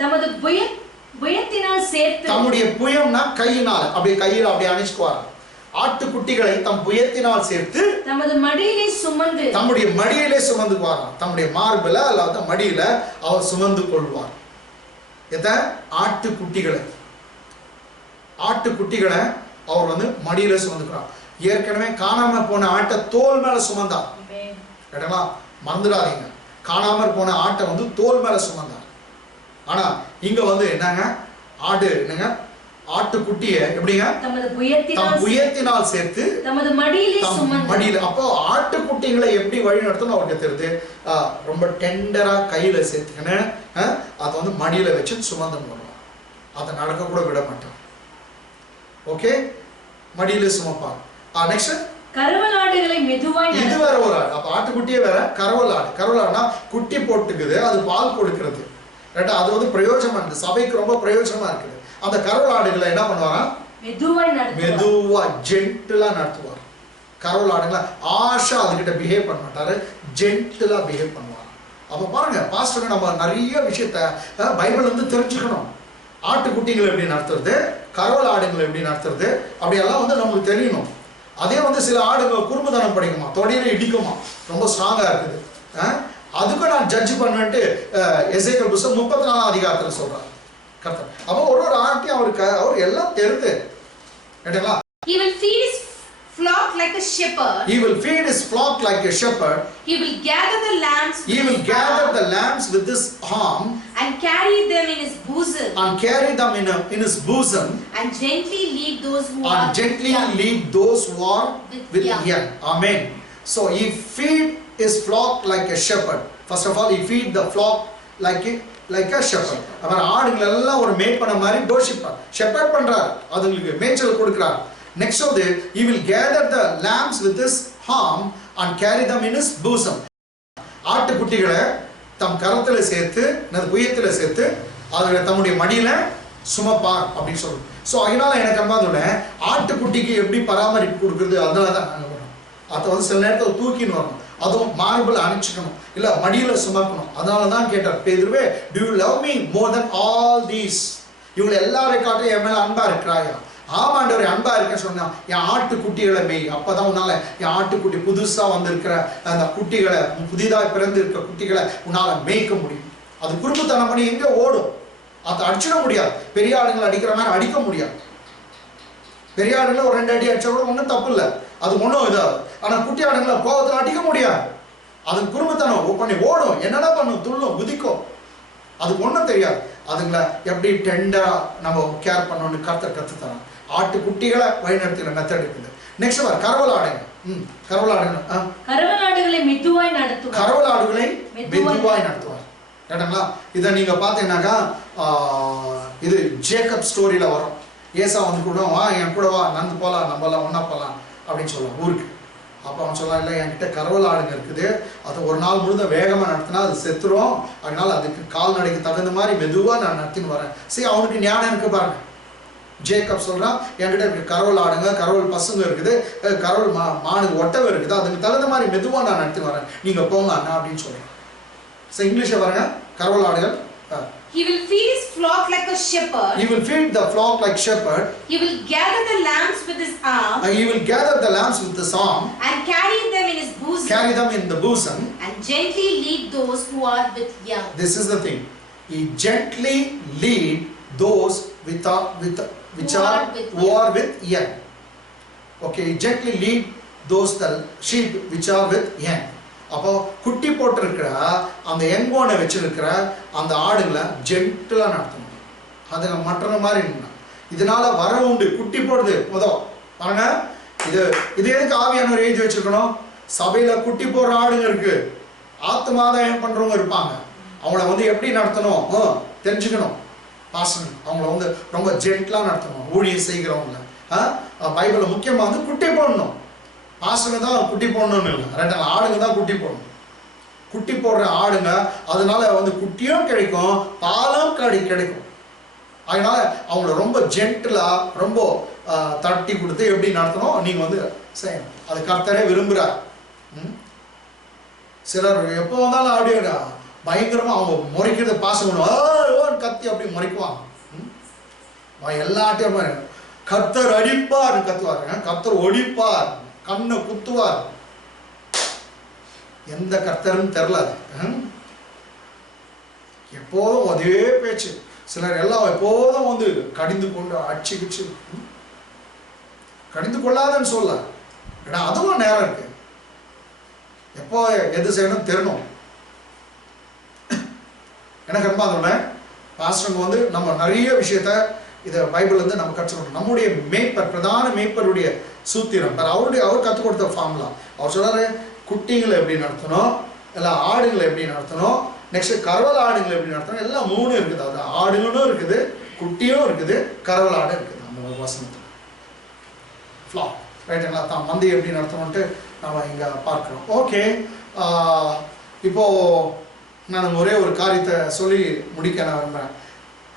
தமது புயத்தினால் சேர்த்து, தம்முடைய புயம்னா கையினால் அப்படியே அணைச்சுக்குவார். ஆட்டுக்குட்டிகளை தம் புயத்தினால் சேர்த்து தம்முடைய மடியிலே சுமந்துக்குவார். தம்முடைய மார்பில அல்லது மடியில அவர் சுமந்து கொள்வார். ஆட்டுக்குட்டிகளை அவர் மடியில சுமந்துக்கிறார். ஏற்கனவே காணாம போன ஆட்டை தோல் மேல சுமந்தார். கேட்டா மறந்துடாதீங்க, காணாம போன ஆட்டை தோல் மேல சுமந்தார். ஆனா இங்க என்னங்க, ஆட்டுக்குட்டிய எப்படிங்க தம் புயத்தினால் சேர்த்து மடியில. அப்போ ஆட்டுக்குட்டிகளை எப்படி வழி நடத்தணும் அவருக்கு தெரியுது. ரொம்ப டெண்டரா கையில சேர்த்துக்கணும், அதை மடியில வச்சு சுமந்து போடுவார். அதை நடக்க கூட விட மாட்டார். ஓகே, மடியில சுமப்பார். நெக்ஸ்ட் கரவல் ஆடுகளை மெதுவாய். இது வேற ஒரு ஆடு. அப்ப ஆட்டுக்குட்டியே வேற, கரவல் ஆடு. கரவல் ஆடுனா குட்டி போட்டுக்குது, அது பால் கொடுக்கிறது. ரைட்டா? அது பிரயோஜனமா இருக்கு, சபைக்கு ரொம்ப பிரயோஜனமா இருக்குது. அந்த கரவல் ஆடுகளை என்ன பண்ணுவாரா? மெதுவா ஜென்டிலா நடத்துவார். கரவல் ஆடுகளை ஆஷா அதுகிட்ட பிஹேவ் பண்ண மாட்டாரு, ஜென்டிலா பிஹேவ் பண்ணுவார். அப்ப பாருங்க பாஸ்டர், நம்ம நிறைய விஷயத்த பைபிள் தெரிஞ்சுக்கணும். ஆட்டுக்குட்டிகளை எப்படி நடத்துறது, கரவல் ஆடுகளை எப்படி நடத்துறது, அப்படியெல்லாம் நமக்கு தெரியணும். அதே சில ஆடுகள் குறும்புதனம் படிக்குமா, தொடையில இடிக்குமா, ரொம்ப ஸ்ட்ராங்கா இருக்குது. அதுக்கும் நான் ஜட்ஜ் பண்ணுவேன்ட்டு எசேக்கியேல் புத்தகம் 34ஆம் அதிகாரத்துல சொல்றாரு கர்த்தர். அப்ப ஒரு ஆட்டையும் அவர் எல்லாம் தெரிந்து. கேட்டீங்களா? He will feed his flock like a shepherd. He will feed his flock like a shepherd. He will gather the lambs. He will gather the lambs with his arm and carry them in his bosom. And carry them in his bosom. And gently lead those who are. And gently lead those who are with young. Amen. So he feed his flock like a shepherd. First of all, he feed the flock like a shepherd. அவர் ஆடுகள் எல்லாம் ஒரு மேய்ப்பன மாதிரி போஷிப்பார், shepherd பண்றார், அதுங்களுக்கு மேய்ச்சல் கொடுக்கிறார். Next he will gather the lambs with his arm and carry them in his bosom. ஆட்டுக்குட்டிகளை தம் கரத்துல சேர்த்து, புயத்துல சேர்த்து, அதுகளை தம்முடைய மடியில சுமப்பார் அப்படின்னு சொல்றோம். ஸோ அதனால எனக்கு அம்மாதோட ஆட்டுக்குட்டிக்கு எப்படி பராமரிப்பு கொடுக்குறது, அதனால தான் நாங்கள் வரோம். அதை சில நேரத்தில் தூக்கின்னு வரணும், அதுவும் மார்பிள் அணைச்சிக்கணும், இல்ல மடியில சுமக்கணும். அதனால தான் கேட்டார் பேதுருவே, do you love me more than all these? இவங்க எல்லாரையும் காட்டும் என் மேல அன்பா இருக்கிறாயா? ஆமாண்டவரே அன்பா இருக்கேன்னு சொன்னா, என் ஆட்டுக்குட்டிகளை மேய். அப்பதான் உன்னால என் ஆட்டுக்குட்டி புதுசா வந்திருக்கிற அந்த குட்டிகளை, புதிதாக பிறந்து இருக்கிற குட்டிகளை உன்னால மேய்க்க முடியும். அது குறும்புத்தனம் பண்ணி எங்க ஓடும், அதை அடிச்சிட முடியாது. பெரிய ஆளுங்களை அடிக்கிற மாதிரி அடிக்க முடியாது. பெரிய ஆடுங்களை ஒரு 2 அடி அடிச்சா கூட ஒன்றும் தப்பு இல்லை, அது ஒன்றும் இதாகுது. ஆனால் குட்டி ஆடுங்களை கோபத்தில் அடிக்க முடியாது, அது குறும்புத்தனம் பண்ணி ஓடும், என்னென்ன பண்ணும், துள்ளும், குதிக்கும், அதுக்கு ஒன்றும் தெரியாது. அதுங்களை எப்படி டெண்டரா நம்ம கேர் பண்ணணும்னு கர்த்தர் கற்றுத்தரோம். ஆட்டு குட்டிகளை வழிநடத்துகிற மெத்தட் இருக்குது. நெக்ஸ்ட் வர கரவல் ஆடுங்க. கரவல் ஆடுங்க. கரவல் ஆடுகளை மெதுவாய் நடத்துவார். கரவல் ஆடுகளை மெதுவாய் நடத்துவார். கேட்டங்களா? இதை நீங்க பாத்தீங்கன்னாக்கா இது ஜேக்கப் ஸ்டோரியில வரும். ஏசா வந்து கூட வா என் கூட வா, நடந்து போகலாம், நம்மளாம் ஒன்றா போகலாம் அப்படின்னு சொல்லுவான் ஊருக்கு. அப்போ அவன் சொல்லலாம், இல்லை என்கிட்ட கரவல் ஆடுங்க இருக்குது, அது ஒரு நாள் முழுதும் வேகமாக நடத்தினா அது செத்துரும், அதனால அதுக்கு கால்நடைக்கு தகுந்த மாதிரி மெதுவாக நான் நடத்தின்னு வரேன். சரி, அவனுக்கு ஞானம் இருக்கு பாருங்க. ஜேக்கப் சொல்கிறான், என்கிட்ட இப்படி கரவல் ஆடுங்க, கரவல் பசுங்க இருக்குது, கரவல் மானுக்கு ஒட்டவை இருக்குது, அதுக்கு தகுந்த மாதிரி மெதுவாக நான் நடத்தி வரேன், நீங்கள் போங்க அண்ணா அப்படின்னு சொல்கிறேன். சரி, இங்கிலீஷில் பாருங்க கரவல் ஆடுகள். He will feed his flock like a shepherd. He will feed the flock like shepherd. He will gather the lambs with his arm. He will gather the lambs with his arm. And carry them in his bosom. Carry them in the bosom. And gently lead those who are with young. This is the thing. He gently lead those who are with young. Okay, he gently lead those the sheep which are with young. அப்போ குட்டி போட்டிருக்கிற அந்த எங்கோனை வச்சிருக்கிற அந்த ஆடுகளை ஜென்டிலாக நடத்தணும், அதுங்க மற்ற மாதிரி இருந்தா. இதனால வர உண்டு. குட்டி போடுது பாருங்க, இது எதுக்கு ஆவியானவர் எழுதி வச்சிருக்கணும்? சபையில குட்டி போடுற ஆடுங்க இருக்கு, ஆத்மாதாயம் பண்றவங்க இருப்பாங்க, அவங்கள வந்து எப்படி நடத்தணும் தெரிஞ்சுக்கணும். பாசனம் அவங்கள வந்து ரொம்ப ஜென்டிலாக நடத்தணும். ஊழியம் செய்கிறவங்கள பைபிளில் முக்கியமாக வந்து குட்டி போடணும். பாசங்க தான் குட்டி போடணும்னு இல்லை, 2 ஆடுங்க தான் குட்டி போடணும். குட்டி போடுற ஆடுங்க அதனால வந்து குட்டியும் கிடைக்கும், பாலும் கிடைக்கும். அதனால அவங்கள ரொம்ப ஜென்டிலா ரொம்ப தட்டி கொடுத்து எப்படி நடத்தணும் நீங்க வந்து செய்யணும். அது கர்த்தரே விரும்புகிறார். சிலர் எப்போ வந்தாலும் அப்படியே பயங்கரமா அவங்க முறைக்கிறது பாசம் கத்தி அப்படி முறைக்குவாங்க. எல்லா ஆட்டையும் கர்த்தர் அடிப்பார் கத்துவாருங்க, கர்த்தர் ஒடிப்பார், கண்ணை குத்துவார். எந்த கர்த்தர்னு தெரியல. எப்போதும் அதே பேச்சு. சிலர் எல்லாம் எப்போதும் வந்து கடிந்து கொண்டு அடிச்சுக்கிச்சு. கடிந்து கொள்ளாதன்னு சொல்ல, ஏன்னா அதுவும் நேரம் இருக்கு. எப்போ எது செய்யணும் தெரியணும். எனக்கு ரொம்ப அதோட பாஸ்டர்ங்க வந்து நம்ம நிறைய விஷயத்த இதை பைபிள்ல இருந்து நம்ம கற்றுக்கணும். நம்முடைய மேய்ப்பர், பிரதான மேய்ப்பருடைய சூத்திரம், அவர் கற்றுக் கொடுத்த ஃபார்முலா. அவர் சொல்றாரு, குட்டிங்களை எப்படி நடத்தணும், எல்லாம் ஆடுங்களை எப்படி நடத்தணும், நெக்ஸ்ட் கரவல் ஆடுங்களை எப்படி நடத்தணும், எல்லாம் 3 இருக்குது. அது ஆடுகளும் இருக்குது, குட்டியும் இருக்குது, கரவல் ஆடு இருக்குது. அந்த வசனத்தில் ஃப்ளாக் ரைட்டுங்களா தான் மந்தி எப்படி நடத்தணும்ட்டு நம்ம இங்கே பார்க்குறோம். ஓகே, இப்போ நான் ஒரே ஒரு காரியத்தை சொல்லி முடிக்க நான் விரும்புகிறேன்.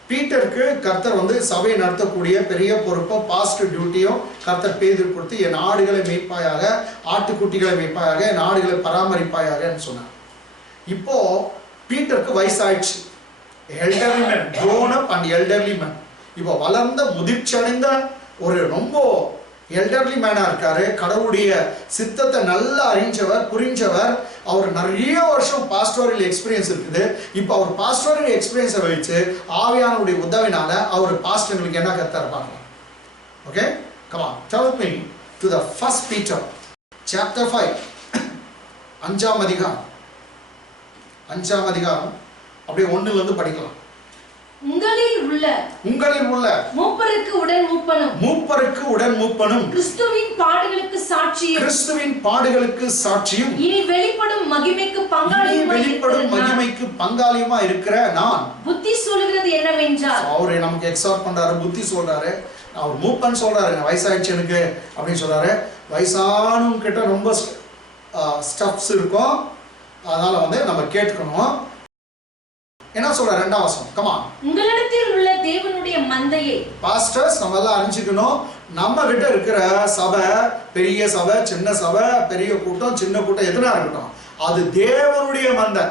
பீட்டருக்கு கர்த்தர் வந்து சபையை நடத்தக்கூடிய பெரிய பொறுப்பும் பாஸ்ட் டியூட்டியும் கர்த்தர் பேதுரு கொடுத்து, என் ஆடுகளை மேய்ப்பாயாக, ஆட்டுக்குட்டிகளை மேய்ப்பாயாக, என் ஆடுகளை பராமரிப்பாயாகன்னு சொன்னார். இப்போ பீட்டருக்கு வயசாயிடுச்சு. Elderly man, grown up and elderly man. இப்போ வளர்ந்த முதிர்ச்சி அடைந்த ஒரு ரொம்ப எல்டர்லி மேனா இருக்காரு. கடவுளுடைய சித்தத்தை நல்லா அறிஞ்சவர், புரிஞ்சவர். அவர் நிறைய வருஷம் பாஸ்டோரியல் எக்ஸ்பீரியன்ஸ் இருக்குது. இப்போ அவர் பாஸ்டோரியல் எக்ஸ்பீரியன்ஸை வச்சு ஆவியானுடைய உதவினால அவர் பாஸ்டர்களுக்கு என்ன கர்த்தர் பார்க்கலாம். Okay, come on, tell me to the first Peter chapter 5 5ஆம் அதிகாரம் அப்படியே 1ல இருந்து படிக்கலாம். உங்களில் உள்ள மூப்பருக்கு உடன் மூப்பனும் கிறிஸ்துவின் பாடுகளுக்கு சாட்சியும் இனி வெளிப்படும் மகிமைக்கு பங்காளியுமா இருக்கிற நான் புத்தி சொல்லுகிறது என்னவென்றால், அவரே நமக்கு எக்ஸார்ட் பண்றாரு, புத்தி சொல்றாரு. அவர் மூப்பன் சொல்றாரு, வயசாயிடுச்சு எனக்கு அப்படின்னு சொல்றாரு. வயசானவங்க கிட்ட ரொம்ப ஸ்டப்ஸ் இருக்கும், அதனால வந்து நம்ம கேட்கணும். என்ன சொல்ற 2ஆம் வசனம், come on. உங்களிடத்தில் உள்ள தேவனுடைய மந்தையை, பாஸ்டர்ஸ் நம்ம எல்லாம் அறிஞ்சிக்கணும். நம்ம கிட்ட இருக்கிற சபை, பெரிய சபை, சின்ன சபை, பெரிய கூட்டம், சின்ன கூட்டம், எதுனா இருக்கட்டும், அது தேவனுடைய மந்தை.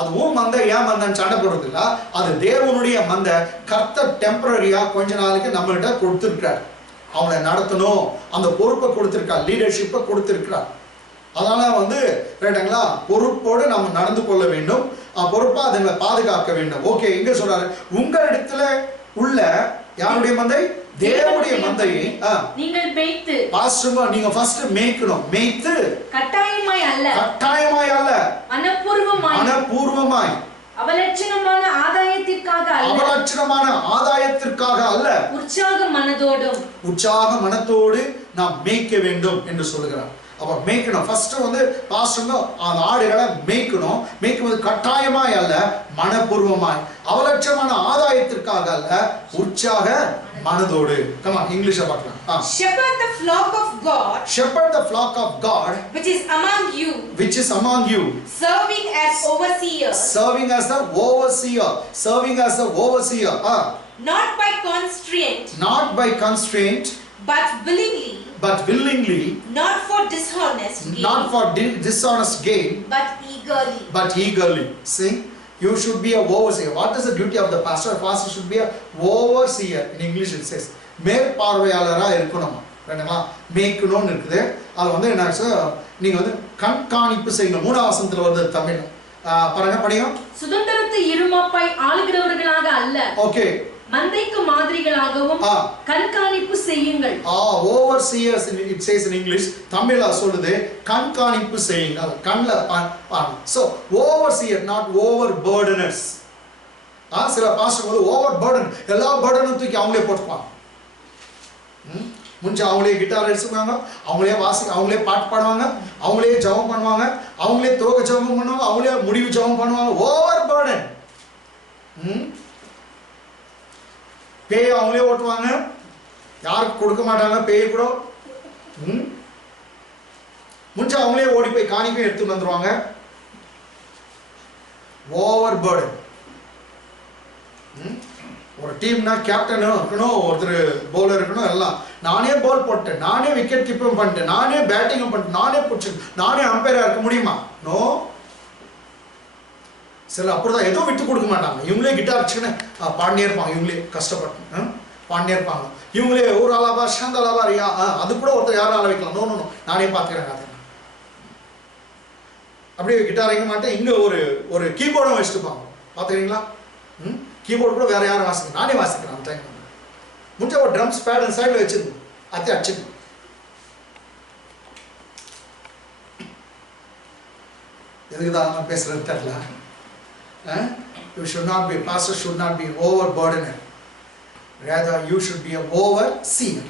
அதுவும் மந்தை ஏன் மந்தைன்னு சண்டை போடுறது இல்ல, அது தேவனுடைய மந்தை. கர்த்தர் டெம்பரரியா கொஞ்ச நாளைக்கு நம்ம கிட்ட கொடுத்திருக்கார். அவங்களை நடத்தணும், அந்த பொறுப்பை கொடுத்திருக்கார், லீடர்ஷிப்பை கொடுத்திருக்கிறார். அதனால வந்து ரைட்டுங்களா, பொறுப்போடு நம்ம நடந்து கொள்ள வேண்டும், பொறுப்பா அதை பாதுகாக்க வேண்டும். ஓகே, இங்க சொல்றாரு, உங்களிடத்துல உள்ள யாருடைய மந்தை, தேவனுடைய மந்தையை நீங்கள் மேய்த்து. பாஸ்டர் நீங்க ஃபர்ஸ்ட் மேய்க்கணும். மேய்த்து கட்டாயமாய் அல்ல மனப்பூர்வமாய் அவலட்சணமான ஆதாயத்திற்காக அல்ல உற்சாக மனத்தோடு நாம் மேய்க்க வேண்டும் என்று சொல்லுகிறார். அப்ப மேய்க்கணும். ஃபர்ஸ்ட் வந்து பாஸ்டர் அந்த ஆடுகளை மேய்க்கணும். மேய்க்கும்போது கட்டாயமாய் அல்ல மனப்பூர்வமாய், அவலட்சணமான ஆதாயத்திற்காக அல்ல உற்சாக மனதோடு. come on இங்கிலீஷ்ல பார்க்கலாம். shepherd the flock of god which is among you serving as the overseer not by constraint but willingly not for dishonest gain but eagerly. See, you should be a overseer. What is the duty of the pastor? A pastor should be a overseer. In English it says மேற்பார்வையாளரா இருக்கணும். வேணுங்களா? மேய்க்கணும்னு இருக்குது. அது வந்து என்ன நீங்க வந்து கண்காணிப்பு செய்யணும். 3ஆம் வசனத்துல வருது தமிழ். பாருங்க படிங்க. சுதந்திரத்தை இருமாப்பாய் ஆளுகிறவர்களாக அல்ல. ஓகே. மந்தைக்கு மாதிரிகளாகவும் கண்காணிப்பு செய்யுங்கள். overseers it says in English. தமிழ்ல சொல்லுது கண்காணிப்பு செய்யுங்கள். கண்ல பாருங்க. So overseer not overburdeners. சில பாஸ்டர் வந்து overburden எல்லா பர்டனும் தூக்கி அவங்களே போட்டுப்பாங்க. முன்ன அவங்களே கிட்டார் எடுத்துப்பாங்க, அவங்களே அவங்களே பாட்டு பாடுவாங்க, அவங்களே ஜெபம் பண்ணுவாங்க, அவங்களே தோக ஜெபம் பண்ணுவாங்க, அவங்களே முடிவு ஜெபம் பண்ணுவாங்க. overburden. பேய் அவங்களே ஓட்டுவாங்க, யாருக்கு கொடுக்க மாட்டாங்க பேய் கூட. முன்ன அவங்களே ஓடி போய் காணிக்கை எடுத்து வந்துருவாங்க. overburden. ஒரு டீம்னா கேப்டனும் இருக்கணும், ஒருத்தர் பவுலர் இருக்கணும், எல்லாம் நானே பால் போட்டேன், நானே விக்கெட் கீப்பிங் பண்ணிட்டேன், நானே பேட்டிங்கும் பண்ணிட்டேன், நானே பிடிச்சேன், நானே அம்பையரா இருக்க முடியுமா? நோ. சில அப்படிதான் ஏதோ விட்டு கொடுக்க மாட்டாங்க. இவங்களே கிட்டார் வச்சுன்னு பாடினே இருப்பாங்க, இவங்களே கஷ்டப்பட்டு பாடினே இருப்பாங்க. இவங்களே ஒரு ஆளாவா சாந்த ஆளாவா ரியா அது கூட ஒருத்தர் யாரும் ஆள வைக்கலாம். நோ நானே பார்த்துக்கிறேன். அது அப்படியே கிட்டார் வைக்க மாட்டேன், இங்க ஒரு கீபோர்டும் வச்சுட்டுப்பாங்க. பார்த்துக்கிறீங்களா? கீபோர்டு கூட வேற யாரும் வாசிக்க, நானே வாசிக்கிறேன். அந்த டைம் முடிஞ்ச ஒரு ட்ரம்ஸ் பேட் சைடில் வச்சிருந்தோம், அத்தை அடிச்சிருந்தோம். எதுக்கு தான் நான் பேசுறது தெரியல. You should not be, pastor should not be overburdened. Rather you should be an overseer.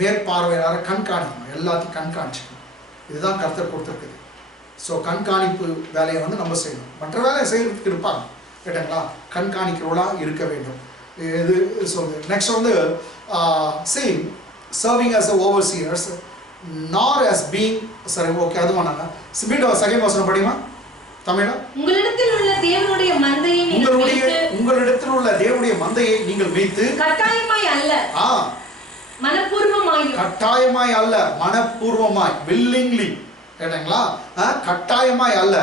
மேற்பார்வையாளர் கண்காணிக்கணும், எல்லாத்தையும் கண்காணிச்சுக்கணும். இதுதான் கர்த்தர் கொடுத்துருக்குது. ஸோ கண்காணிப்பு வேலையை வந்து நம்ம செய்யணும். மற்ற வேலையை செய்யறதுக்கு இருப்பாங்க, கேட்டங்களா? கண்காணிக்கிறவளா இருக்க வேண்டும். இது சொல்லுது. நெக்ஸ்ட் வந்து serving as a overseers nor as being, சரி ஓகே அது வேணாங்க. ஸ்பீட் செகண்ட் வசனம் படிமா தமிழா. உங்களிடத்தில் உள்ள தேவனுடைய மந்தையை நீங்கள் மேய்த்து, உங்களிடத்தில் உள்ள தேவனுடைய மந்தையை நீங்கள் மேய்த்து கட்டாயமாய் அல்ல மனப்பூர்வமாய், கட்டாயமாய் அல்ல மனப்பூர்வமாய், willingly, கேட்டங்களா? கட்டாயமாய் அல்ல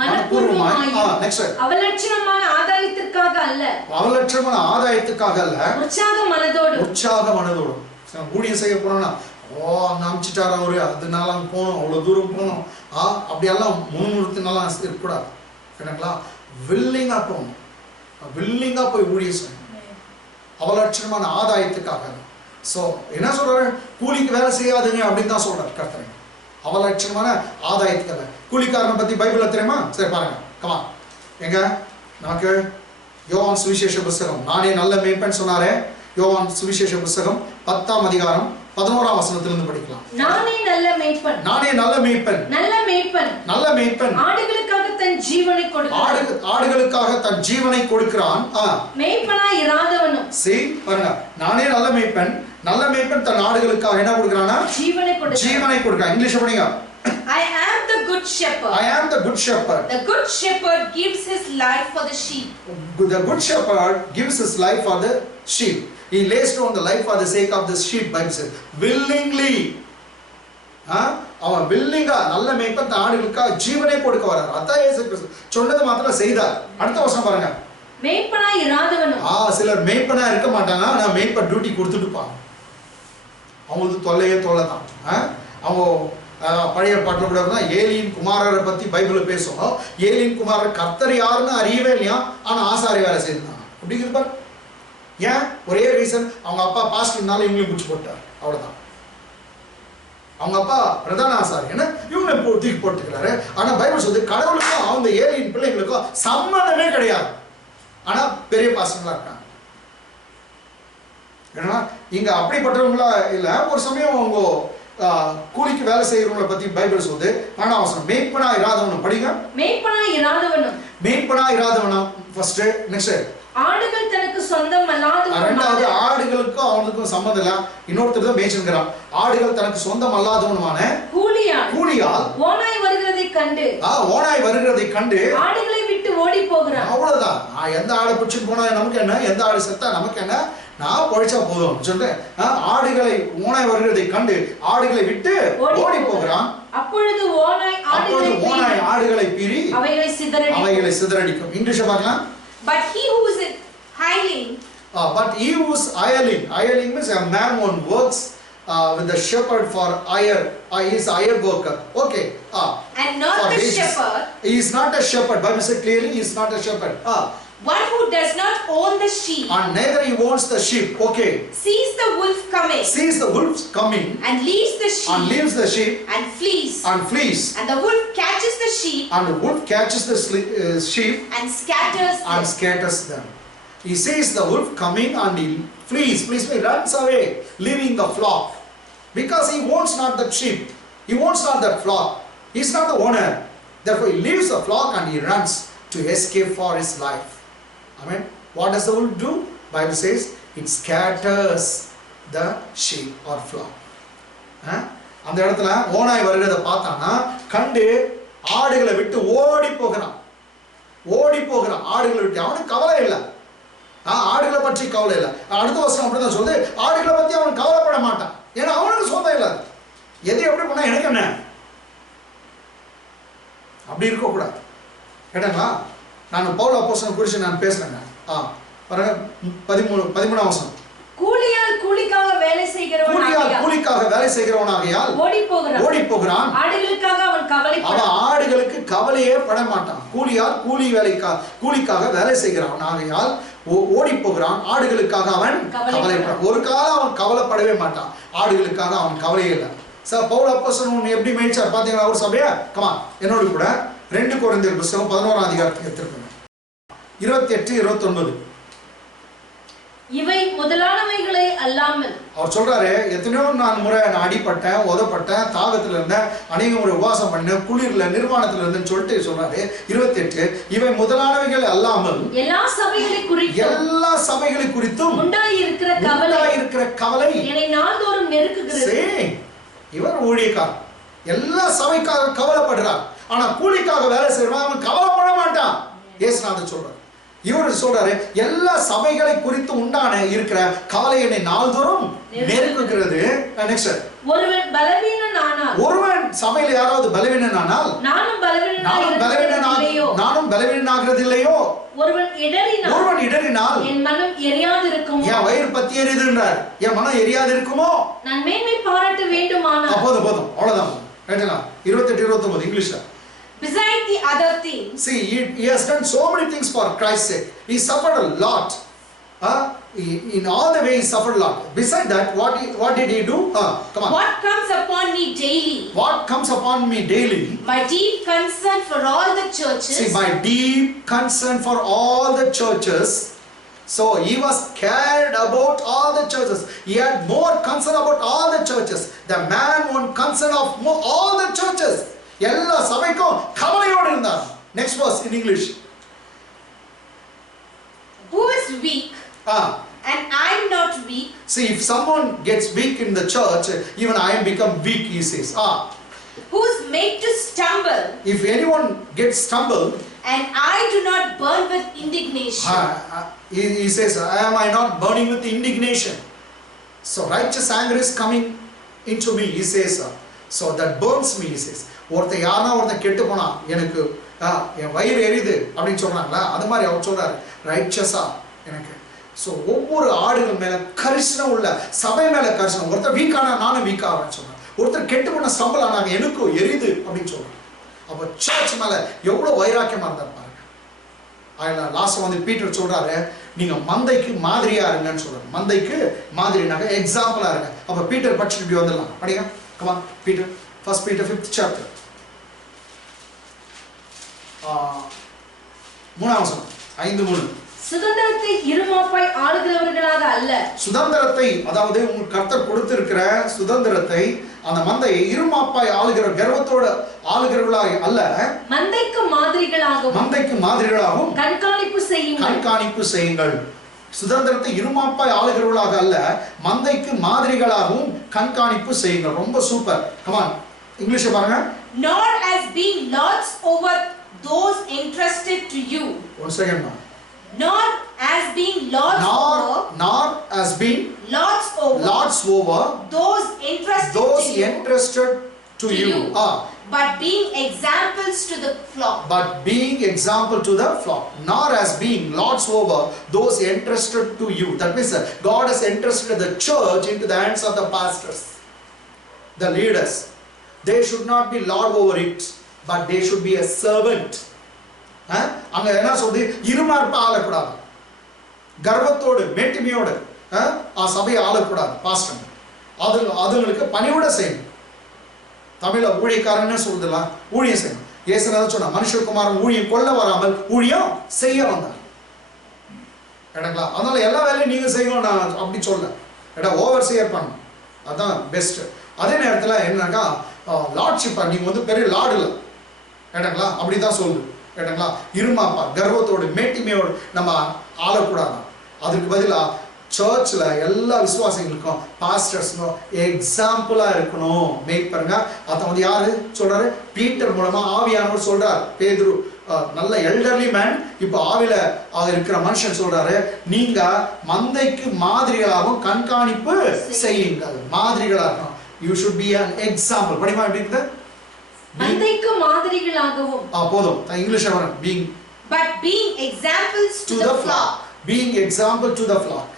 மனப்பூர்வமாய். நெக்ஸ்ட் அவலட்சணமான ஆதாயத்திற்காக அல்ல, அவலட்சணமான ஆதாயத்துக்காக அல்ல உற்சாக மனதோடு. ஊழியம் செய்ய போனோம்னா அங்க அமிச்சிட்டார் அவரு, அதனால அங்கே போகணும், அவ்வளோ தூரம் போகணும், அப்படியெல்லாம் முன்னிறுத்தினாலாம் இருக்கக்கூடாது. கேட்டங்களா? வில்லிங்காக போகணும், வில்லிங்காக போய் ஊழியம் செய்யணும், அவலட்சணமான ஆதாயத்துக்காக. ஸோ என்ன சொல்றாரு? கூலிக்கு வேலை செய்யாதுங்க அப்படின்னு தான் சொல்றாரு கர்த்தர். அவலட்சணமான ஆதாயத்துக்காக. கூலிக்காரனை பத்தி பைபிள்ல தெரியுமா? சரி பாருங்க, கமா எங்க நமக்கு யோவான் சுவிசேஷ புஸ்தகம், நானே நல்ல மேய்ப்பன் சொன்னாரே. யோவான் சுவிசேஷ புஸ்தகம் 10ஆம் அதிகாரம் 11ஆம் வசனத்திலிருந்து படிக்கலாம். நானே நல்ல மேய்ப்பன், நானே நல்ல மேய்ப்பன், நல்ல மேய்ப்பன் ஆடுகளுக்காக தன் ஜீவனை கொடுக்கிறான், ஆடுகளுக்காக தன் ஜீவனை கொடுக்கிறான். மேய்ப்பனாய் இராதவனும். சரி பாருங்க, நானே நல்ல மேய்ப்பன், நல்ல மேய்ப்பன் தன் ஆடுகளுக்காக என்ன கொடுக்கிறானா? ஜீவனை கொடுக்கிறான். இங்கிலீஷ் படிங்க. I am the good shepherd. I am the good shepherd. The good shepherd gives his life for the sheep. The good shepherd gives his life for the sheep. He lays down the life for the sake of the sheep. Bible says willingly. அவன் வில்லிங்கா நல்ல மேய்ப்பன் தன் ஆடுகளுக்காக ஜீவனை கொடுக்க வரார். அதான் இயேசு கிறிஸ்து சொன்னது மாத்திரம் செய்தார். அடுத்த வசனம் பாருங்க. மேய்ப்பனாய் இராதவனும். சிலர் மேய்ப்பனா இருக்க மாட்டாங்க, ஆனா மேய்ப்பன் டியூட்டி கொடுத்துட்டுப்பாங்க. அவங்களுக்கு தொல்லையே தொல்லை தான். அவங்க பழைய பாட்டில் கூட தான் ஏலியின் குமாரரை பத்தி பைபிள்ல பேசுவோம். ஏலியின் குமாரர் கர்த்தர் யாருன்னு அறியவே இல்லையா, ஆனா ஆசாரி வேலை செய்திருந்தாங்க. அப்படி இருப்பார். ஏன்? ஒரே ரீசன், அவங்க அப்பா பாஸ்டர்னால இவங்களையும் பிடிச்சி போட்டார், அவ்வளவுதான். அவங்க அப்பா பிரதான ஆசாரியன்னு இவங்களை தூக்கி போட்டுக்கிறாரு. ஆனா பைபிள் சொல்லுது கடவுளுக்கும் அவங்க ஏலியின் பிள்ளைங்களுக்கும் சம்மந்தமே கிடையாது. ஆனா பெரிய பாசங்களா இருக்காங்க. ஏன்னா இங்க அப்படிப்பட்டவங்களா இல்ல. ஒரு சமயம் அவங்க கூலிக்கு வேலை செய்யறவங்களை பத்தி பைபிள் சொல்லுது. 12ஆம் வசனம், மேய்ப்பனா இராதவனும். படிங்க. மேய்ப்பனா இராதவனும் ஃபர்ஸ்ட். நெக்ஸ்ட், ஆடுகள் தனக்கு சொந்தம் அல்லாதவனும். இரண்டாவது, ஆடுகளுக்கும் அவனுக்கும் சம்பந்தம் இல்ல. இன்னொருத்தர் தான் மேய்ச்சல்கிறான். ஆடுகள் தனக்கு சொந்தம் அல்லாதவனுமான கூலியால் ஓநாய் வருகிறதை கண்டு ஆடுகளை விட்டு ஓடி போகிறான். அவ்வளவுதான். எந்த ஆடை பிடிச்சிட்டு போனா நமக்கு என்ன, எந்த ஆடு செத்தா நமக்கு என்ன, நான் பழிச்சா போதும் சொல்றேன். ஆடுகளை ஓநாய் வருகிறதை கண்டு ஆடுகளை விட்டு ஓடி போகிறான். அப்பொழுது ஓநாய் ஆடுகளை பீறி அவைகளை சிதறடிக்கும். இங்கிலீஷ் பார்க்கலாம். But he who is hireling, hireling means a man one works with the shepherd for hire. He is a hire worker. Okay. And not the wages. shepherd. He is not a shepherd. Bible says clearly he is not a shepherd. One who does not own the sheep. And neither he owns the sheep. Okay. Sees the wolf coming. And leaves the sheep. And flees. And the wolf catches the sheep. And scatters them. He sees the wolf coming and he flees. He runs away, leaving the flock. Because he owns not that sheep. He owns not that flock. He is not the owner. Therefore he leaves the flock and he runs to escape for his life. Amen. What does the wolf do? Bible says it scatters the sheep or flock. அந்த இடத்துல ஓநாய் வருகிறத பார்த்தானா கண்டு ஆடுகளை விட்டு ஓடி போகிறான். ஆடுகளை விட்டு. அவனுக்கு கவலை இல்லை. ஆடுகளை பற்றி கவலை இல்லை. அடுத்த வருஷம் அப்படிதான் சொல்லுது, ஆடுகளை பற்றி அவன் கவலைப்பட மாட்டான். ஏன்னா அவனுக்கு சொந்தம் இல்லை. எது எப்படி பண்ணா எனக்கு என்ன, அப்படி இருக்கக்கூடாது. கேட்டாங்களா? நான் பவுல் அப்போஸ்தலன் குறித்து நான் பேசுறேங்க. பாருங்க 13ஆம் வசனம். கூலியால் கூலிக்காக வேலை செய்கிறவனாகையால் ஓடி போகிறான். ஆடுகளுக்கு கவலையே பட மாட்டான். கூலியால் கூலிக்காக வேலை செய்கிறவன் ஆகையால் ஓடி போகிறான். ஆடுகளுக்காக அவன் கவலைப்பட ஒரு காலம் அவன் கவலைப்படவே மாட்டான். ஆடுகளுக்காக அவன் கவலையே இல்லை. சார் பவுல் அப்போஸ்தலன் எப்படி மேய்ச்சார் பாத்தீங்களா ஒரு சபையா? கமா என்னோட கூட 2 கொரிந்தியர் புத்தகம் 11ஆம் அதிகாரத்தை எடுத்துக்கோங்க. 28-29. இவை முதலானவைகளை அல்லாமல். அவர் சொல்றாரு, எத்தனையோ முறை நான் அடிப்பட்டேன், உதப்பட்டேன், தாகத்துல இருந்தேன், அநேக முறை உபவாசம் பண்ணேன், குளிர்ல நிர்வாணத்துல இருந்தேன்னு சொல்லிட்டு சொல்றாரு. 28, இவை முதலானவைகள் அல்லாமல் எல்லா சபைகளை குறித்தும் உண்டாயிருக்கிற கவலை என்னை நாள்தோறும் நெருக்குகிறது. இவர் ஊழியக்காரர், எல்லா சபைக்காக கவலைப்படுறார். ஆனா கூலிக்காக வேலை செய்யறவன் அவன் கவலைப்பட மாட்டான். இயேசுநாதர் சொல்றார். இவர் சொல்றாரு, எல்லா சபைகளை குறித்து உண்டான இருக்கிற கவலை என்னை நாள்தோறும் நெருக்குகிறது. நெக்ஸ்ட், ஒருவன் சபையில யாராவது பலவீனனானால் நானும் பலவீனனாகிறது இல்லையோ? ஒருவன் இடறினால் என் மனம் எரியாது இருக்குமோ? என் வயிறு பத்தி எரியுதுன்றார். என் மனம் எரியாது இருக்குமோ? நான் மேன்மை பாராட்ட வேண்டுமானால் போதும் அவ்வளவுதான். ரைட்டா? 28-29 இங்கிலீஷ்ல. Besides the other things, see, he has done so many things for Christ's sake. He suffered a lot. In all the way he suffered a lot. Besides that, what did he do? Come on. What comes upon me daily? My deep concern for all the churches. See, my deep concern for all the churches. So he was cared about all the churches. He had more concern about all the churches. The man one concern of all the churches. எல்லா சபைக்கும் கவலையோடு இருந்தார். Next verse in English. Who is weak? And I am not weak. See, if someone gets weak in the church, even I am become weak, he says. Who is made to stumble? If anyone gets stumbled, and I do not burn with indignation. He says, am I not burning with indignation? So righteous anger is coming into me, he says. So that burns me, he says. ஒருத்தன் கெட்டு போனா எனக்கு என் வயிறு எரியுது அப்படின்னு சொல்றாங்களா, அது மாதிரி அவர் சொல்றாரு ரைச்சஸா எனக்கு. ஸோ ஒவ்வொரு ஆடுகள் மேல கரிசனம் உள்ள சபை மேல கரிசனம். ஒருத்தர் வீக்கானா நானும் வீக் ஆவேன்னு சொல்றேன். ஒருத்தர் கெட்டு போன ஸ்டம்பிள் ஆனாங்க எனக்கும் எரியுது அப்படின்னு சொல்றேன். அப்போ சர்ச் மேல எவ்வளவு வைராக்கியமா இருந்தா பாருங்க. லாஸ்ட் வந்து பீட்டர் சொல்றாரு நீங்க மந்தைக்கு மாதிரியா இருங்கன்னு சொல்றாரு. மந்தைக்கு மாதிரினாக்க எக்ஸாம்பிளா இருங்க. அப்ப பீட்டர் படிச்சுட்டு இப்படி வந்துடலாம். படிங்க. Come on, Peter. 1 Peter 5th chapter. 3ஆம் வசனம் 5:3. சுதந்திரத்தை இருமாப்பாய் ஆளுகிறவர்களாக அல்ல. சுதந்திரத்தை, அதாவது உங்களுக்கு கர்த்தர் கொடுத்திருக்கிற சுதந்திரத்தை, அந்த மந்தையை இருமாப்பாய் ஆளுகிற கர்வத்தோட ஆளுகிறவர்களாய் அல்ல, மந்தைக்கு மாதிரிகளாகவும் கண்காணிப்பு செய்யுங்கள். சுதந்திரத்தை இருமாப்பாய் ஆளுகிறவர்களாக அல்ல, மந்தைக்கு மாதிரிகளாகவும் கண்காணிப்பு செய்யுங்கள். ரொம்ப சூப்பர். Come on, இங்கிலீஷ்ல பாருங்க. Nor as being lords over those entrusted to you. One second now. Nor as being lords over those entrusted to you. But being examples to the flock. Nor as being lords over those entrusted to you. That means God has entrusted the church into the hands of the pastors, the leaders. They should not be lord over it, but they should be a servant. அங்க என்ன சொல்றது? இருமார்ப்பா ஆளக்கூடாது, கர்வத்தோடு மேட்டிமையோடு சபையை ஆளக்கூடாது. Pastor அதுங்களுக்கு பணிவிட செய்யணும். தமிழ்ல ஊழியக்காரன்னு சொல்றதுலாம் ஊழியம் செய்யணும். இயேசுநாதர் சொன்னா மனுஷகுமாரன் ஊழியம் கொள்ள வராமல் ஊழியம் செய்ய வந்தார். எனங்களா? அதனால எல்லா வேலையும் நீங்க செய்யணும் நான் அப்படி சொல்ல ஓவர் சேர் பண்ணணும், அதுதான் பெஸ்ட். அதே நேரத்தில் என்னன்னாக்கா லார்ட்ஷிப்பா நீங்க வந்து பெரிய லார்டு இல்லை. ஏடங்களா? அப்படிதான் சொல்லுது. ஏடங்களா? இருமாப்பா கர்வத்தோடு மேட்டிமையோடு நம்ம ஆளக்கூடாது. அதுக்கு பதிலாக சர்ச்சில் எல்லா விசுவாசிகளுக்கும் பாஸ்டர்ஸ்க்கும் எக்ஸாம்பிளா இருக்கணும். மேக் பாருங்க. அதை வந்து யாரு சொல்றாரு? பீட்டர் மூலமா ஆவியானவர் சொல்றாரு. பேதுரு நல்ல எல்டர்லி மேன், இப்போ ஆவில இருக்கிற மனுஷன் சொல்றாரு, நீங்க மந்தைக்கு மாதிரிகளாகவும் கண்காணிப்பு செய்யுங்கள். மாதிரிகளாகும். You should be an example. படிமா எப்படி இருக்கு? மந்தைக்கு மாதிரிகளாகவும். போதும். இங்கிலீஷ்ல வர but being examples to the flock. Being example to the flock.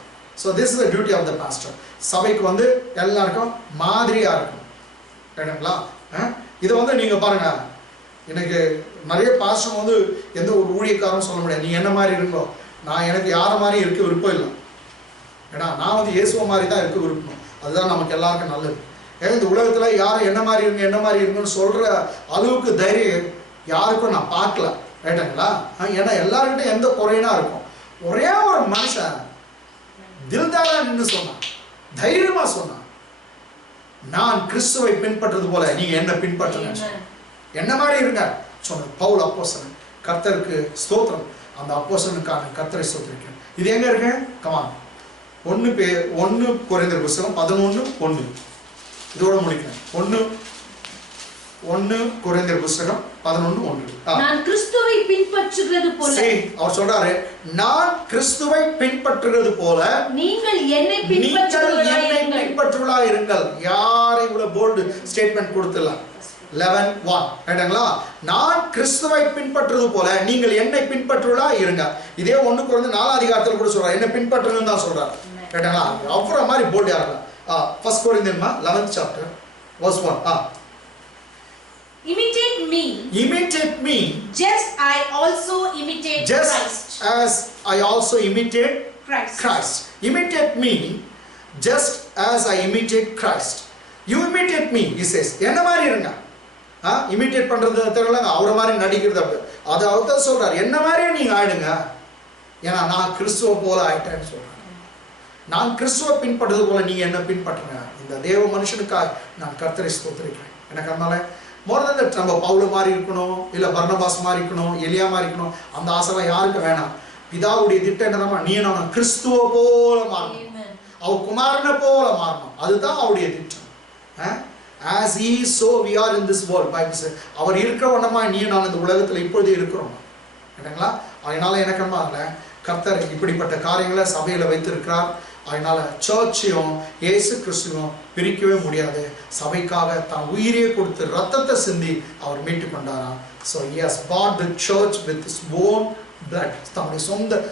So this is the duty of the pastor. சபைக்கு வந்து எல்லாருக்கும் மாதிரியா இருக்கும். கேட்டீங்களா? இது வந்து நீங்க பாருங்க, எனக்கு நிறைய பாஸ்டர் வந்து எந்த ஒரு ஊழியக்காரரும் சொல்ல முடியாது நீ என்ன மாதிரி இருக்கோ, நான் எனக்கு யார மாதிரி இருக்க விருப்பம் இல்லை. ஏன்னா நான் வந்து இயேசுவ மாதிரி தான் இருக்க விருப்பம். அதுதான் நமக்கு எல்லாருக்கும் நல்லது. ஏன்னா இந்த உலகத்தில் யாரும் என்ன மாதிரி இருக்குன்னு சொல்கிற அளவுக்கு தைரியம் யாருக்கும் நான் பார்க்கல. ரைட்டுங்களா? ஏன்னா எல்லாருக்கிட்டையும் எந்த குறையினா இருக்கும். ஒரே ஒரு மனுஷன் தில்தாரா நின்று சொன்னான், தைரியமா சொன்னான், நான் கிறிஸ்துவை பின்பற்றது போல நீங்க என்ன பின்பற்றுங்க, என்ன மாதிரி இருங்க சொன்ன பவுல் அப்போஸ்தலன். கர்த்தருக்கு ஸ்தோத்திரம். அந்த அப்போஸ்தலனுக்கான கர்த்தரை ஸ்தோத்திரிக்கிறேன். இது எங்க இருக்கு? கமான் 1 கொரிந்தியர் புத்தகம் 11:1. இதோட முடிக்கிறேன். 1 கொரிந்தியர் புத்தகம் 11:1. நான் கிறிஸ்துவை பின்பற்றுகிறது போல. அவர் சொல்றாரு, நான் கிறிஸ்துவை பின்பற்றுகிறது போல நீங்கள் என்னை பின்பற்றுவீர்களா இருங்கள். யாரை இவ்வளவு போல்டு ஸ்டேட்மெண்ட் கொடுத்துலாம்? 11:1. ரைட்டுங்களா? நான் கிறிஸ்துவை பின்பற்றுவது போல நீங்கள் என்னை பின்பற்றுவீர்களா இருங்க. இதே 1 கொரிந்தியர் 4ஆம் அதிகாரத்தில் கூட சொல்றாரு, என்ன பின்பற்றணும்னு தான் சொல்றாரு. ரைட்டுங்களா? அவ்வளவு மாதிரி போல்டு யாருங்க? 1 கொரிந்தியர் 11th chapter verse 1. Imitate me. Just I also imitate Christ. As I also imitate Christ. Imitate me just as I imitate Christ. You imitate me, he says. என்ன மாதிரி இருங்க. இமிட்டேட் பண்றது தெரியலங்க, அவரை மாதிரி நடிக்கிறது அப்படி. அதை அவர் தான் சொல்றாரு, என்ன மாதிரியே நீங்க ஆயிடுங்க. ஏன்னா நான் கிறிஸ்துவ போல ஆயிட்டேன்னு சொல்றேன். நான் கிறிஸ்துவ பின்பற்றுறது போல நீங்க என்ன பின்பற்றுங்க. இந்த தேவ மனுஷனுக்காக நான் கர்த்தரை ஸ்தோத்திரிக்கிறேன். எனக்கு அதனால மோர் தென் தட் நம்ம பவுல் மாதிரி இருக்கணும், இல்லை பர்னபாஸ் மாதிரி இருக்கணும், எலியா மாதிரி இருக்கணும், அந்த ஆசைலாம் யாருக்கு வேணாம். பிதாவுடைய திட்டம் என்னதான்? நீ நான் கிறிஸ்துவ போல மாறணும், அவர் குமாரனை போல மாறணும். அதுதான் அவருடைய திட்டம். As he is, so we are in this world. அவர் இருக்கிற ஒன்றமா நீ நான் இந்த உலகத்தில் இப்பொழுதே இருக்கிறோம். என்னங்களா? அதனால எனக்கு என்ன கர்த்தர் இப்படிப்பட்ட காரியங்களை சபையில் வைத்திருக்கிறார். அதனால சர்ச்சையும் இயேசு கிறிஸ்துவும் பிரிக்கவே முடியாது. சபைக்காக தான் உயிரே கொடுத்து ரத்தத்தை சிந்தி அவர் மீட்டு கொண்டாராம். So he has bought the church with his own blood. தம்முடைய சொந்த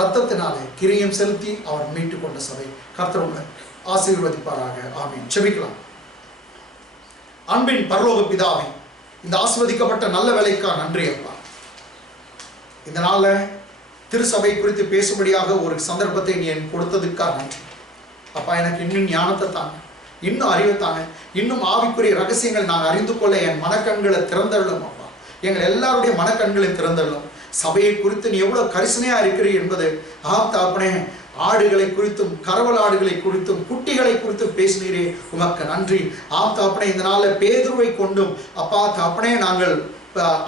ரத்தத்தினாலே கிரியம் செலுத்தி அவர் மீட்டு கொண்ட சபை. கர்த்தர் உங்களை ஆசீர்வதிப்பாராக. ஆமென். ஜெபிக்கலாம். அன்பின் பரலோக பிதாவே, இந்த ஆசீர்வதிக்கப்பட்ட நல்ல வேலைக்காக நன்றி அப்பா. இந்த நாள்ல திருசபை குறித்து பேசும்படியாக ஒரு சந்தர்ப்பத்தை நீ எனக்கு கொடுத்ததுக்காக நன்றி அப்பா. எனக்கு இன்னும் ஞானத்தை தாங்க, இன்னும் அறிவை தாங்க, இன்னும் ஆவிக்குரிய ரகசியங்கள் நான் அறிந்து கொள்ள என் மனக்கண்களை திறந்தள்ளும் அப்பா. எங்கள் எல்லாருடைய மனக்கண்களை திறந்தள்ளும். சபையை குறித்து நீ எவ்வளவு கரிசனையா இருக்கிறீர் என்பது தாப்பனே. ஆடுகளை குறித்தும் கரவல் ஆடுகளை குறித்தும் குட்டிகளை குறித்தும் பேசினீரே, உமக்கு நன்றி. தாப்பனே, இந்த நாளில் பேதுருவை கொண்டும் அப்பா தாப்பனே நாங்கள்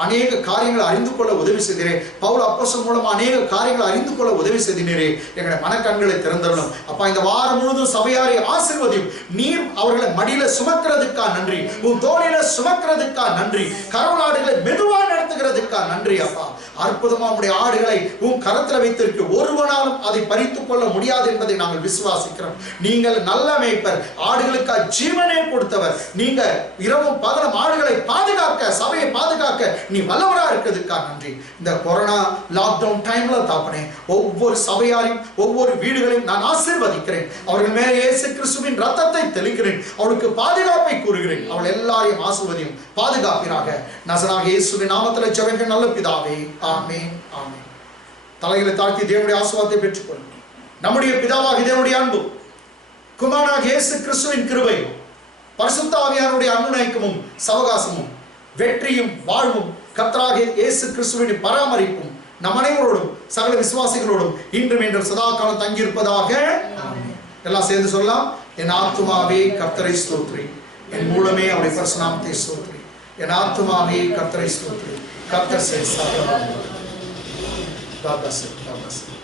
அநேக காரியங்களை அறிந்து கொள்ள உதவி செய்தீரே. பவுல் அப்போஸ்தலன் மூலமா அநேக காரியங்களை அறிந்து கொள்ள உதவி செய்தீரே. எங்களுடைய மனக்கண்களை திறந்தள்ளும் அப்பா. இந்த வாரம் முழுவதும் சபையாரை ஆசீர்வதியும். நீர் அவர்களை மடியில சுமக்கிறதுக்கா நன்றி, உன் தோளில சுமக்கிறதுக்கா நன்றி, கரவலாடுகளை மெதுவா நடத்துகிறதுக்கா நன்றி அப்பா. அற்புதமா உடைய ஆடுகளை உன் கரத்தில் வைத்திருக்கு, ஒருவனாலும் அதை பறித்துக் கொள்ள முடியாது என்பதை நாங்கள் விசுவாசிக்கிறோம். நீங்கள் நல்ல மேய்ப்பர், ஆடுகளுக்காக ஜீவனே கொடுத்தவர். நீங்க இரவும் பகலும் ஆடுகளை பாதுகாக்க, சபையை பாதுகாக்க நீ வல்லவரா இருக்கிறதுக்கா நன்றி. இந்த கொரோனா லாக்டவுன் டைம்ல தாப்பனே ஒவ்வொரு சபையாரையும் ஒவ்வொரு வீடுகளையும் நான் ஆசீர்வதிக்கிறேன். அவர்கள் மேலே இயேசு கிறிஸ்துவின் ரத்தத்தை தெளிக்கிறேன். அவளுக்கு பாதுகாப்பை கூறுகிறேன். அவள் எல்லாரையும் ஆசீர்வதியும் பாதுகாப்பினாக. நசராகிய இயேசுவின் நாமத்தில் ஜெபிக்கிறேன் நல்ல பிதாவே, ஆமென் ஆமென். தலைகளை தாழ்த்தி தேவனுடைய ஆசீர்வாதத்தை பெற்றுக்கொள்ளும். நம்முடைய பிதாவாகிய தேவனுடைய அன்பு, குமாரனாகிய இயேசு கிறிஸ்துவின் கிருபை, பரிசுத்த ஆவியானவருடைய அனுநயிக்கமும் சவகாசமும் வெற்றியும் வாழ்வும் கர்த்தராகிய இயேசு கிறிஸ்துவின் பராமரிப்பும் நம் அனைவரோடும் சகல விசுவாசிகளோடும் இன்றும் என்றும் சதா காலம் தங்கியிருப்பதாக. எல்லாம் சேர்ந்து சொல்லலாம். என் ஆத்துமாவே கர்த்தரை ஸ்தோத்திரி, என் மூலமே அவருடைய பரிசுநாமத்தை ஸ்தோத்திரி. என் ஆத்துமாவே கர்த்தரை ஸ்தோத்திரி, கர்த்தர் செய்த சகல. God bless you. God bless you.